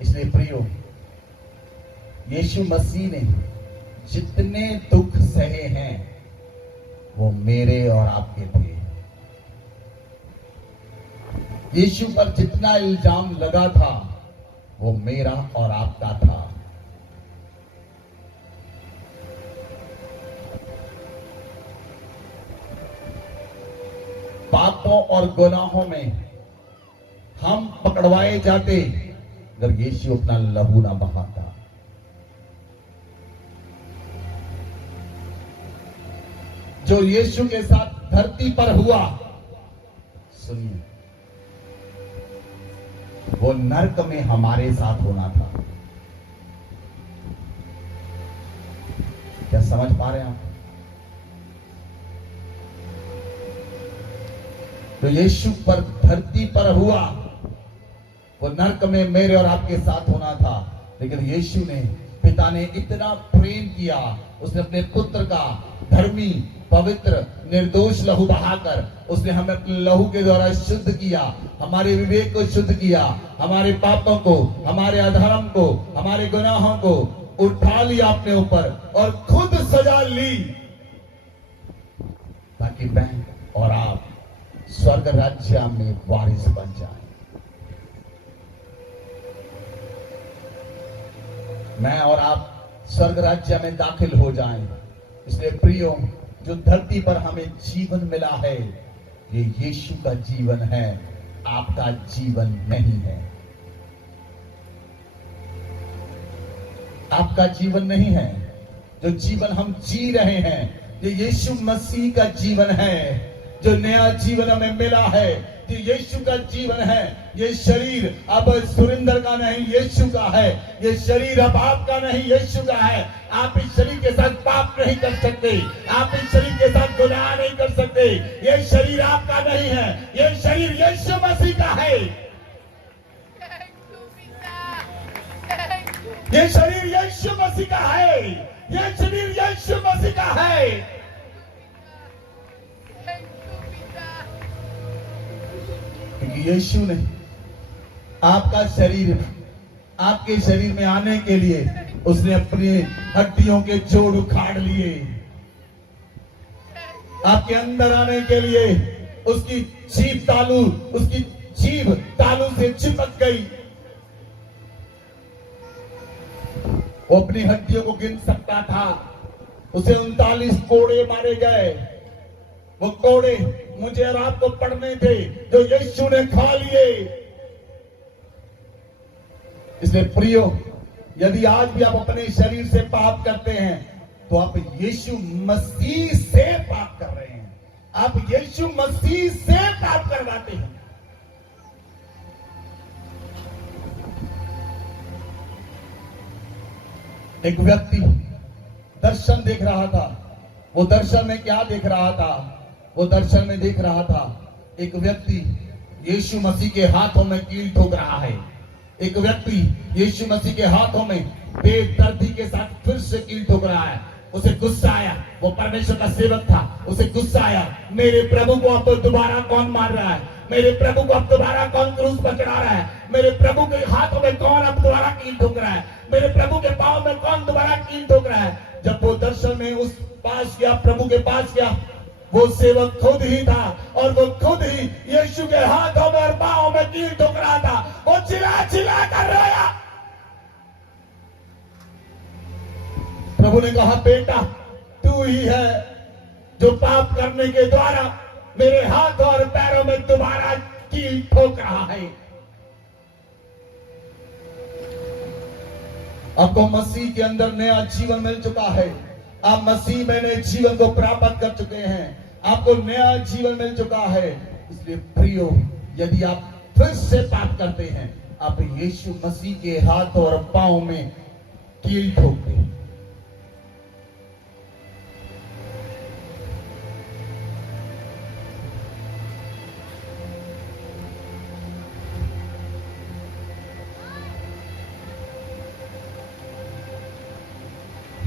इसलिए प्रियो, यीशु मसीह ने जितने दुख सहे हैं वो मेरे और आपके थे। यीशु पर जितना इल्जाम लगा था वो मेरा और आपका था। पापों और गुनाहों में हम पकड़वाए जाते अगर यीशु अपना लहू ना बहाता। जो यीशु के साथ धरती पर हुआ, सुनिए, वो नरक में हमारे साथ होना था। क्या समझ पा रहे हैं आप? तो यीशु पर धरती पर हुआ, वो नरक में मेरे और आपके साथ होना था। लेकिन यीशु ने, पिता ने इतना प्रेम किया, उसने अपने पुत्र का धर्मी, पवित्र, निर्दोष लहू बहाकर उसने हमें अपने लहू के द्वारा शुद्ध किया, हमारे विवेक को शुद्ध किया, हमारे पापों को, हमारे अधर्म को, हमारे गुनाहों को उठा लिया अपने ऊपर और खुद सजा ली, ताकि मैं और आप स्वर्ग राज्य में वारिस बन जाए। मैं और आप स्वर्ग राज्य में दाखिल हो जाएं। इसलिए प्रियो, जो धरती पर हमें जीवन मिला है, ये यीशु का जीवन है, आपका जीवन नहीं है। आपका जीवन नहीं है। जो जीवन हम जी रहे हैं, ये यीशु मसीह का जीवन है। जो नया जीवन हमें मिला है, कि यीशु का जीवन है। ये शरीर अब सुरेंद्र का नहीं, यीशु का है। ये शरीर अब आपका नहीं, यीशु का है। आप इस शरीर के साथ पाप नहीं कर सकते, आप इस शरीर के साथ गुनाह नहीं कर सकते। ये शरीर आपका नहीं है, ये शरीर यीशु मसीह का है। ये शरीर यीशु मसीह का है, ये शरीर यीशु मसीह का है। क्योंकि यीशु ने आपका शरीर, आपके शरीर में आने के लिए उसने अपनी हड्डियों के जोड़ उखाड़ लिए। आपके अंदर आने के लिए उसकी जीभ तालू से चिपक गई। वो अपनी हड्डियों को गिन सकता था। उसे 39 कोड़े मारे गए। वो कोड़े मुझे और आपको पढ़ने थे जो यीशु ने खा लिए। इसलिए प्रियो, यदि आज भी आप अपने शरीर से पाप करते हैं तो आप यीशु मसीह से पाप कर रहे हैं। आप यीशु मसीह से पाप करवाते हैं। एक व्यक्ति दर्शन देख रहा था। वो दर्शन में क्या देख रहा था? वो दर्शन में देख रहा था एक व्यक्ति यीशु मसीह के हाथों में कील ठोक रहा है। एक व्यक्ति यीशु मसीह के हाथों में बेदर्दी के साथ फिर से कील ठोक रहा है। उसे गुस्सा आया। वो परमेश्वर का सेवक था। उसे गुस्सा आया, मेरे प्रभु को अब दोबारा कौन मार रहा है? मेरे प्रभु को अब दोबारा कौन क्रूस पर चढ़ा रहा है? मेरे प्रभु के हाथों में कौन अब दोबारा कील ठोक रहा है? मेरे प्रभु के पांव में कौन दोबारा कील ठोक रहा है? जब वो दर्शन में उस पास गया, प्रभु के पास गया, वो सेवक खुद ही था और वो खुद ही यीशु के हाथों में और पांव में कील ठोक रहा था। वो चिल्ला चिल्ला कर रोया। प्रभु ने कहा, बेटा तू ही है जो पाप करने के द्वारा मेरे हाथ और पैरों में दोबारा कील ठोक रहा है। आपको मसीह के अंदर नया जीवन मिल चुका है। आप मसीह में नए जीवन को प्राप्त कर चुके हैं। आपको नया जीवन मिल चुका है। इसलिए प्रियो, यदि आप फिर से पाप करते हैं, आप यीशु मसीह के हाथ और पांव में कील ठोकते हैं।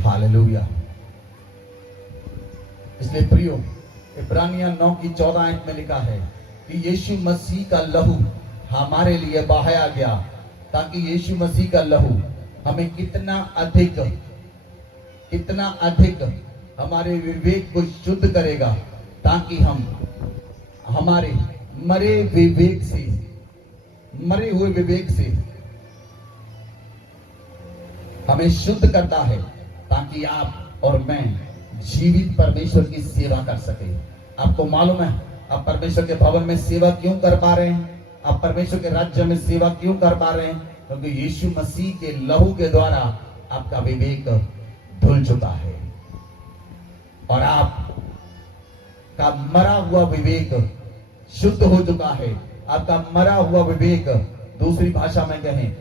हालेलुया। इसलिए प्रियो, इब्रानियों 9:14 में लिखा है कि यीशु मसीह का लहू हमारे लिए बहाया गया, ताकि यीशु मसीह का लहू हमें कितना अधिक हमारे विवेक को शुद्ध करेगा, ताकि हम हमारे मरे हुए विवेक से हमें शुद्ध करता है, ताकि आप और मैं जीवित परमेश्वर की सेवा कर सके। आपको मालूम है आप परमेश्वर के भवन में सेवा क्यों कर पा रहे हैं? आप परमेश्वर के राज्य में सेवा क्यों कर पा रहे हैं? क्योंकि यीशु मसीह के लहू के द्वारा आपका विवेक धुल चुका है और आपका मरा हुआ विवेक शुद्ध हो चुका है। आपका मरा हुआ विवेक, दूसरी भाषा में कहें,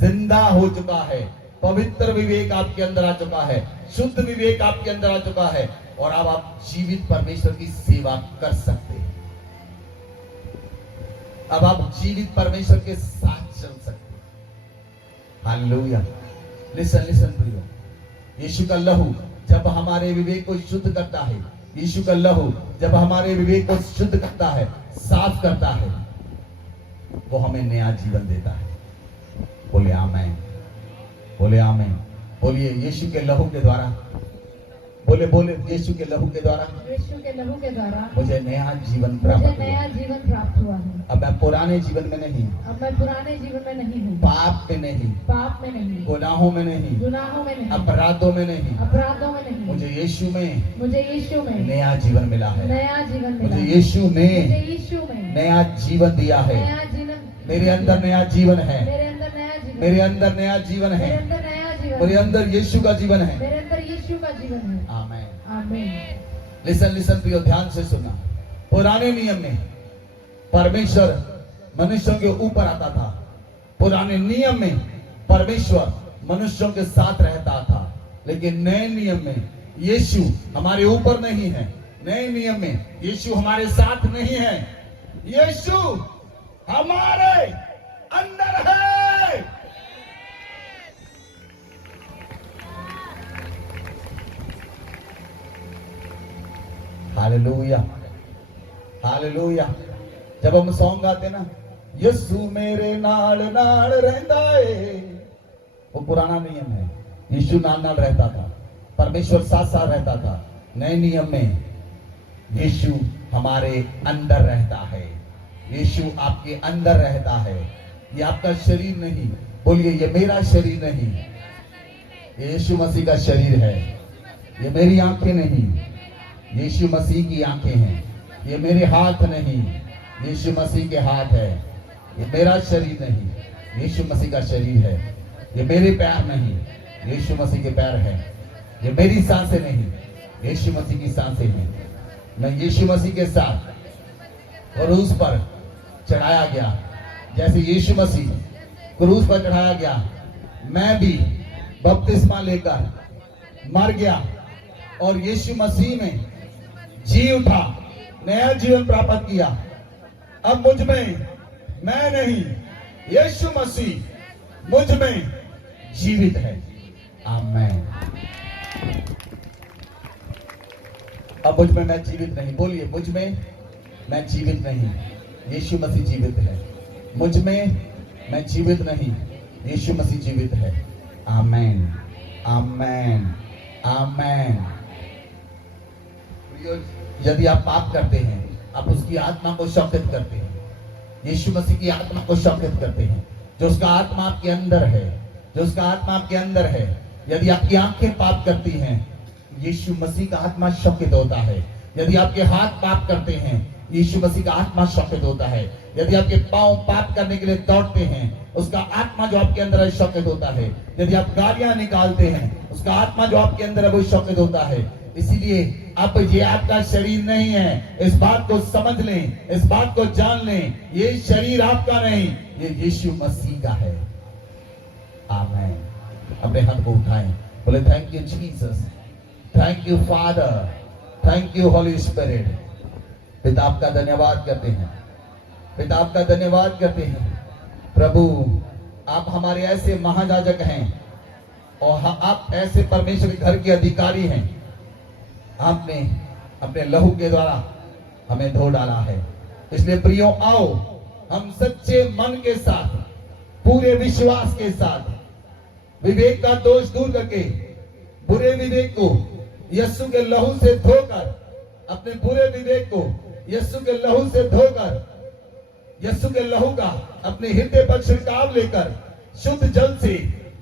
जिंदा हो चुका है। पवित्र विवेक आपके अंदर आ चुका है, शुद्ध विवेक आपके अंदर आ चुका है और अब आप जीवित परमेश्वर की सेवा कर सकते हैं। अब आप जीवित परमेश्वर के साथ चल सकते हैं। हालेलुया। लिसन प्रियो, यीशु का लहू जब हमारे विवेक को शुद्ध करता है, यीशु का लहू जब हमारे विवेक को शुद्ध करता है, साफ करता है, वो हमें नया जीवन देता है। बोले आमीन, बोले आमीन। बोलिए यीशु के लहू के द्वारा, बोले यीशु के लहू के द्वारा मुझे नया जीवन प्राप्त हुआ है। अब मैं पुराने जीवन में नहीं, हूँ, पाप में नहीं, गुनाहों में नहीं, अपराधों में नहीं, मुझे यीशु में नया जीवन मिला है। मुझे यीशु ने नया जीवन दिया है। मेरे अंदर नया जीवन है, मेरे अंदर नया जीवन है, मेरे अंदर यीशु का जीवन है। आमीन। लिसन प्रियो, ध्यान से सुनना। पुराने नियम में परमेश्वर मनुष्यों के ऊपर आता था। पुराने नियम में परमेश्वर मनुष्यों के साथ रहता था, लेकिन नए नियम में यीशु हमारे ऊपर नहीं है। नए नियम में यीशु हमारे साथ नहीं है, यीशु हमारे अंदर है। Hallelujah, hallelujah. जब हम सॉन्ग गाते ना, यीशु मेरे नाल नाल रहता है, वो पुराना नियम है। यीशु नाल नाल रहता था, परमेश्वर साथ साथ रहता था। नए नियम में यीशु हमारे अंदर रहता है। यीशु आपके अंदर रहता है। ये आपका शरीर नहीं, बोलिए ये मेरा शरीर नहीं, ये यीशु मसीह का शरीर है। ये मेरी आंखें नहीं, यीशु मसीह की आंखें हैं। ये मेरे हाथ नहीं, यीशु मसीह के हाथ है। ये मेरा शरीर नहीं, यीशु मसीह का शरीर है। ये मेरे पैर नहीं, यीशु मसीह के पैर है। ये मेरी सांसें नहीं, यीशु मसीह की सांसें हैं। मैं यीशु मसीह के साथ क्रूस पर चढ़ाया गया। जैसे यीशु मसीह क्रूस पर चढ़ाया गया, मैं भी बपतिस्मा लेकर मर गया और यीशु मसीह में जी उठा, नया जीवन प्राप्त किया। अब मुझ में मैं नहीं, यीशु मसीह मुझ में जीवित है। आमेन। अब मुझ में मैं जीवित नहीं, बोलिए मुझ में मैं जीवित नहीं, यीशु मसीह जीवित है। मुझ में मैं जीवित नहीं, यीशु मसीह जीवित है। आमेन, आमेन, आमेन। यदि आप पाप करते हैं, आप उसकी आत्मा को शोकित करते हैं। यीशु मसीह की आत्मा को शोकित करते हैं। जो उसका आत्मा आपके अंदर है, जो उसका आत्मा आपके अंदर है। यदि आपकी आंखें पाप करती हैं, यीशु मसीह का आत्मा शोकित होता है। यदि आपके हाथ पाप करते हैं, यीशु मसीह का आत्मा शोकित होता है। यदि आपके पांव पाप करने के लिए दौड़ते हैं, उसका आत्मा जो आपके अंदर है शोकित होता है। यदि आप गालियां निकालते हैं, उसका आत्मा जो आपके अंदर है वो शोकित होता है। इसीलिए अब ये आपका शरीर नहीं है, इस बात को समझ लें, इस बात को जान लें। ये शरीर आपका नहीं, ये यीशु मसीह का है। आमेन। अपने हाथ को उठाएं, बोले thank you Jesus, thank you father, thank you Holi spirit. पिता आपका धन्यवाद करते हैं, पिता आपका धन्यवाद करते हैं। प्रभु आप हमारे ऐसे महायाजक हैं और आप ऐसे परमेश्वर के घर के अधिकारी हैं। आपने अपने लहू के द्वारा हमें धो डाला है। इसलिए प्रियो आओ हम सच्चे मन के साथ, पूरे विश्वास के साथ, विवेक का दोष दूर करके बुरे विवेक को यीशु के लहू से धोकर, अपने बुरे विवेक को यीशु के लहू से धोकर, यीशु के लहू का अपने हृदय पर छिड़काव लेकर, शुद्ध जल से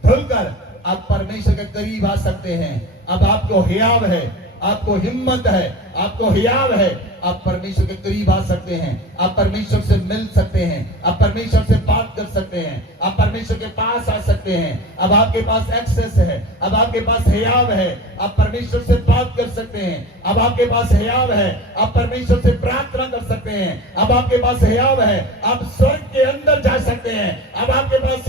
धुलकर आप परमेश्वर के करीब आ सकते हैं। अब आपको हियाव है, आपको हिम्मत है, आपको हियाव है, आप परमेश्वर के करीब आ सकते हैं। आप परमेश्वर से मिल सकते हैं, आप परमेश्वर से बात कर सकते हैं, आप परमेश्वर के पास आ सकते हैं। अब आपके पास एक्सेस है, अब आपके पास हियाव है, आप परमेश्वर से बात कर सकते हैं। अब आपके पास हियाव है, आप परमेश्वर से प्रार्थना कर सकते हैं। अब आपके पास हियाव है, आप स्वर्ग के अंदर जा सकते हैं। अब आपके पास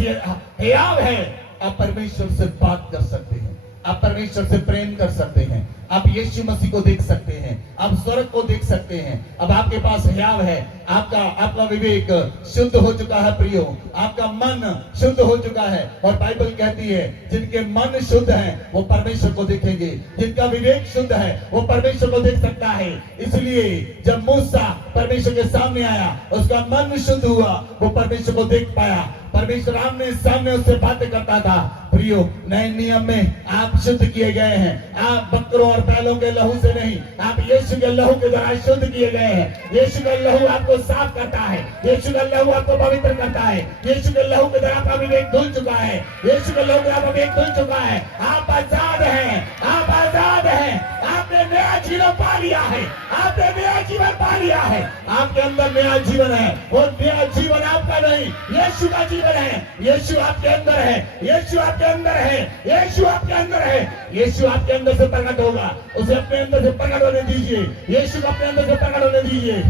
हियाव है, आप परमेश्वर से बात कर सकते हैं, आप परमेश्वर से प्रेम कर सकते हैं, आप यीशु मसीह को देख सकते हैं, आप स्वर्ग को देख सकते हैं। अब आपके पास हियाव है, आपका विवेक शुद्ध हो चुका है प्रियो, आपका मन शुद्ध हो चुका है। और बाइबल कहती है जिनके मन शुद्ध हैं वो परमेश्वर को देखेंगे, जिनका विवेक शुद्ध है वो परमेश्वर को देख सकता है। इसलिए जब मूसा परमेश्वर के सामने आया, उसका मन शुद्ध हुआ, वो परमेश्वर को देख पाया। परमेश्वर आमने सामने उससे बातें करता था। प्रियो नए नियम में आप शुद्ध किए गए हैं, आप बकरों और बैलों के लहू से नहीं, आप यीशु के लहू के द्वारा शुद्ध किए गए हैं। यीशु का लहू आपको साफ करता है, यीशु का लहू आपको पवित्र करता है, यीशु के लहू के द्वारा आपका विवेक धुल चुका है, यीशु के लहू के द्वारा आपका विवेक धुल चुका है। आप आजाद हैं, आप आजाद हैं, आपने नया जीवन पा लिया है, आपने नया जीवन पा लिया है, आपके अंदर नया जीवन है। वो नया जीवन आपका नहीं, यीशु का जीवन है। यीशु आपके अंदर है, यीशु आपके अंदर है, यीशु आपके अंदर है। यीशु आपके अंदर से प्रकट होगा, उसे अपने अंदर से प्रकट होने दीजिए, यीशु को अपने अंदर से प्रकट होने दीजिए।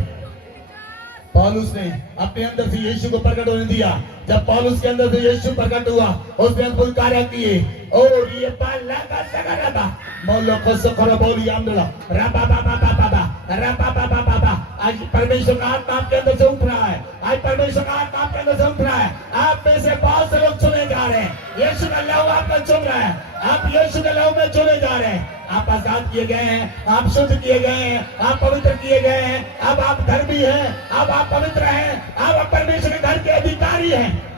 पौलुस ने अपने अंदर से यीशु को प्रकट होने दिया। जब पौलुस के अंदर से यीशु प्रकट हुआ, उसने अद्भुत कार्य किए। और ये बाला का सगरबा मोलो खोसोखरो बोली आंदोला रबा बाबा बाबा रबा बाबा बाबा। आज परमेश्वर का आत्मा आपके अंदर से उठ रहा है। आज परमेश्वर का आत्मा आपके अंदर से उठ रहा है। आप में से बहुत से लोग चुने जा रहे हैं। यीशु का लहू आपको चुन रहा है। आप यीशु के लहू में चुने जा रहे हैं। आप आजाद किए गए हैं, आप शुद्ध किए गए हैं, आप पवित्र किए गए हैं। अब आप धर्मी हैं, अब आप पवित्र हैं, अब परमेश्वर के घर के अधिकारी हैं।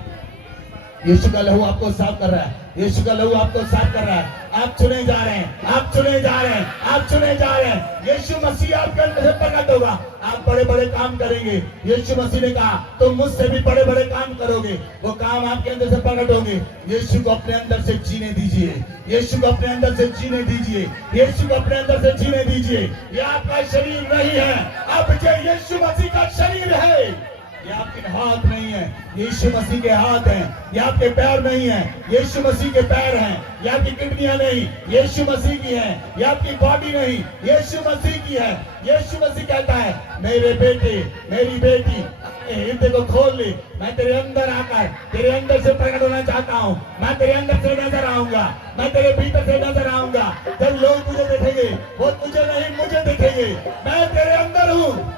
यीशु का लहू आपको साफ कर रहा है। यीशु का लहू आपको साफ कर रहा है। आप चुने जा रहे हैं, आप चुने जा रहे हैं, आप चुने जा रहे हैं। यीशु मसीह आपके अंदर से प्रकट होगा। आप बड़े बड़े काम करेंगे। यीशु मसीह ने कहा तुम मुझसे भी बड़े बड़े काम करोगे। वो काम आपके अंदर से प्रकट होंगे। यीशु को अपने अंदर से जीने दीजिए। यीशु को अपने अंदर से जीने दीजिए। यीशु को अपने अंदर से जीने दीजिए। ये आपका शरीर नहीं है, अब ये यीशु मसीह का शरीर है। ये आपके हाथ नहीं है, यीशु मसीह के हाथ हैं। ये आपके पैर नहीं है, यीशु मसीह के पैर हैं। ये आपकी किडनियां नहीं, यीशु मसीह की है। ये आपकी बॉडी नहीं, यीशु मसीह की है। यीशु मसीह कहता है मेरे बेटे, मेरी बेटी, हृदय को खोल ले। मैं तेरे अंदर आकर तेरे अंदर से प्रकट होना चाहता हूँ। मैं तेरे अंदर से नजर आऊंगा, मैं तेरे भीतर से नजर आऊंगा। जब लोग तुझे देखेंगे वो तुझे नहीं मुझे देखेंगे। मैं तेरे अंदर हूँ।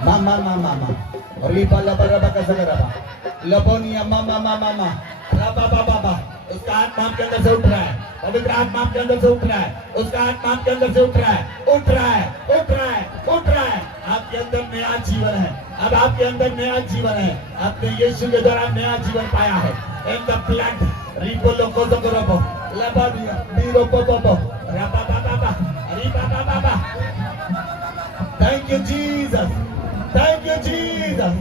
मामा मामा मामा रिपा लबा रबा का सगरबा लबोनिया मामा मामा मामा रबा बाबा बाबा। उसका आत्मा आपके अंदर से उठ रहा है। पवित्र आत्मा आपके अंदर से उठ रहा है। उसका आत्मा आपके अंदर से उठ रहा है, उठ रहा है, उठ रहा है, उठ रहा है। आपके अंदर नया जीवन है। अब आपके अंदर नया जीवन है। आपने यीशु के द्वारा नया जीवन पाया है। इन द ब्लड रिपो लोको दोगरोबो लबानिया मीरो पोपोपो रबा बाबा रिपा बाबा। Thank you, Jesus. Thank you, Jesus.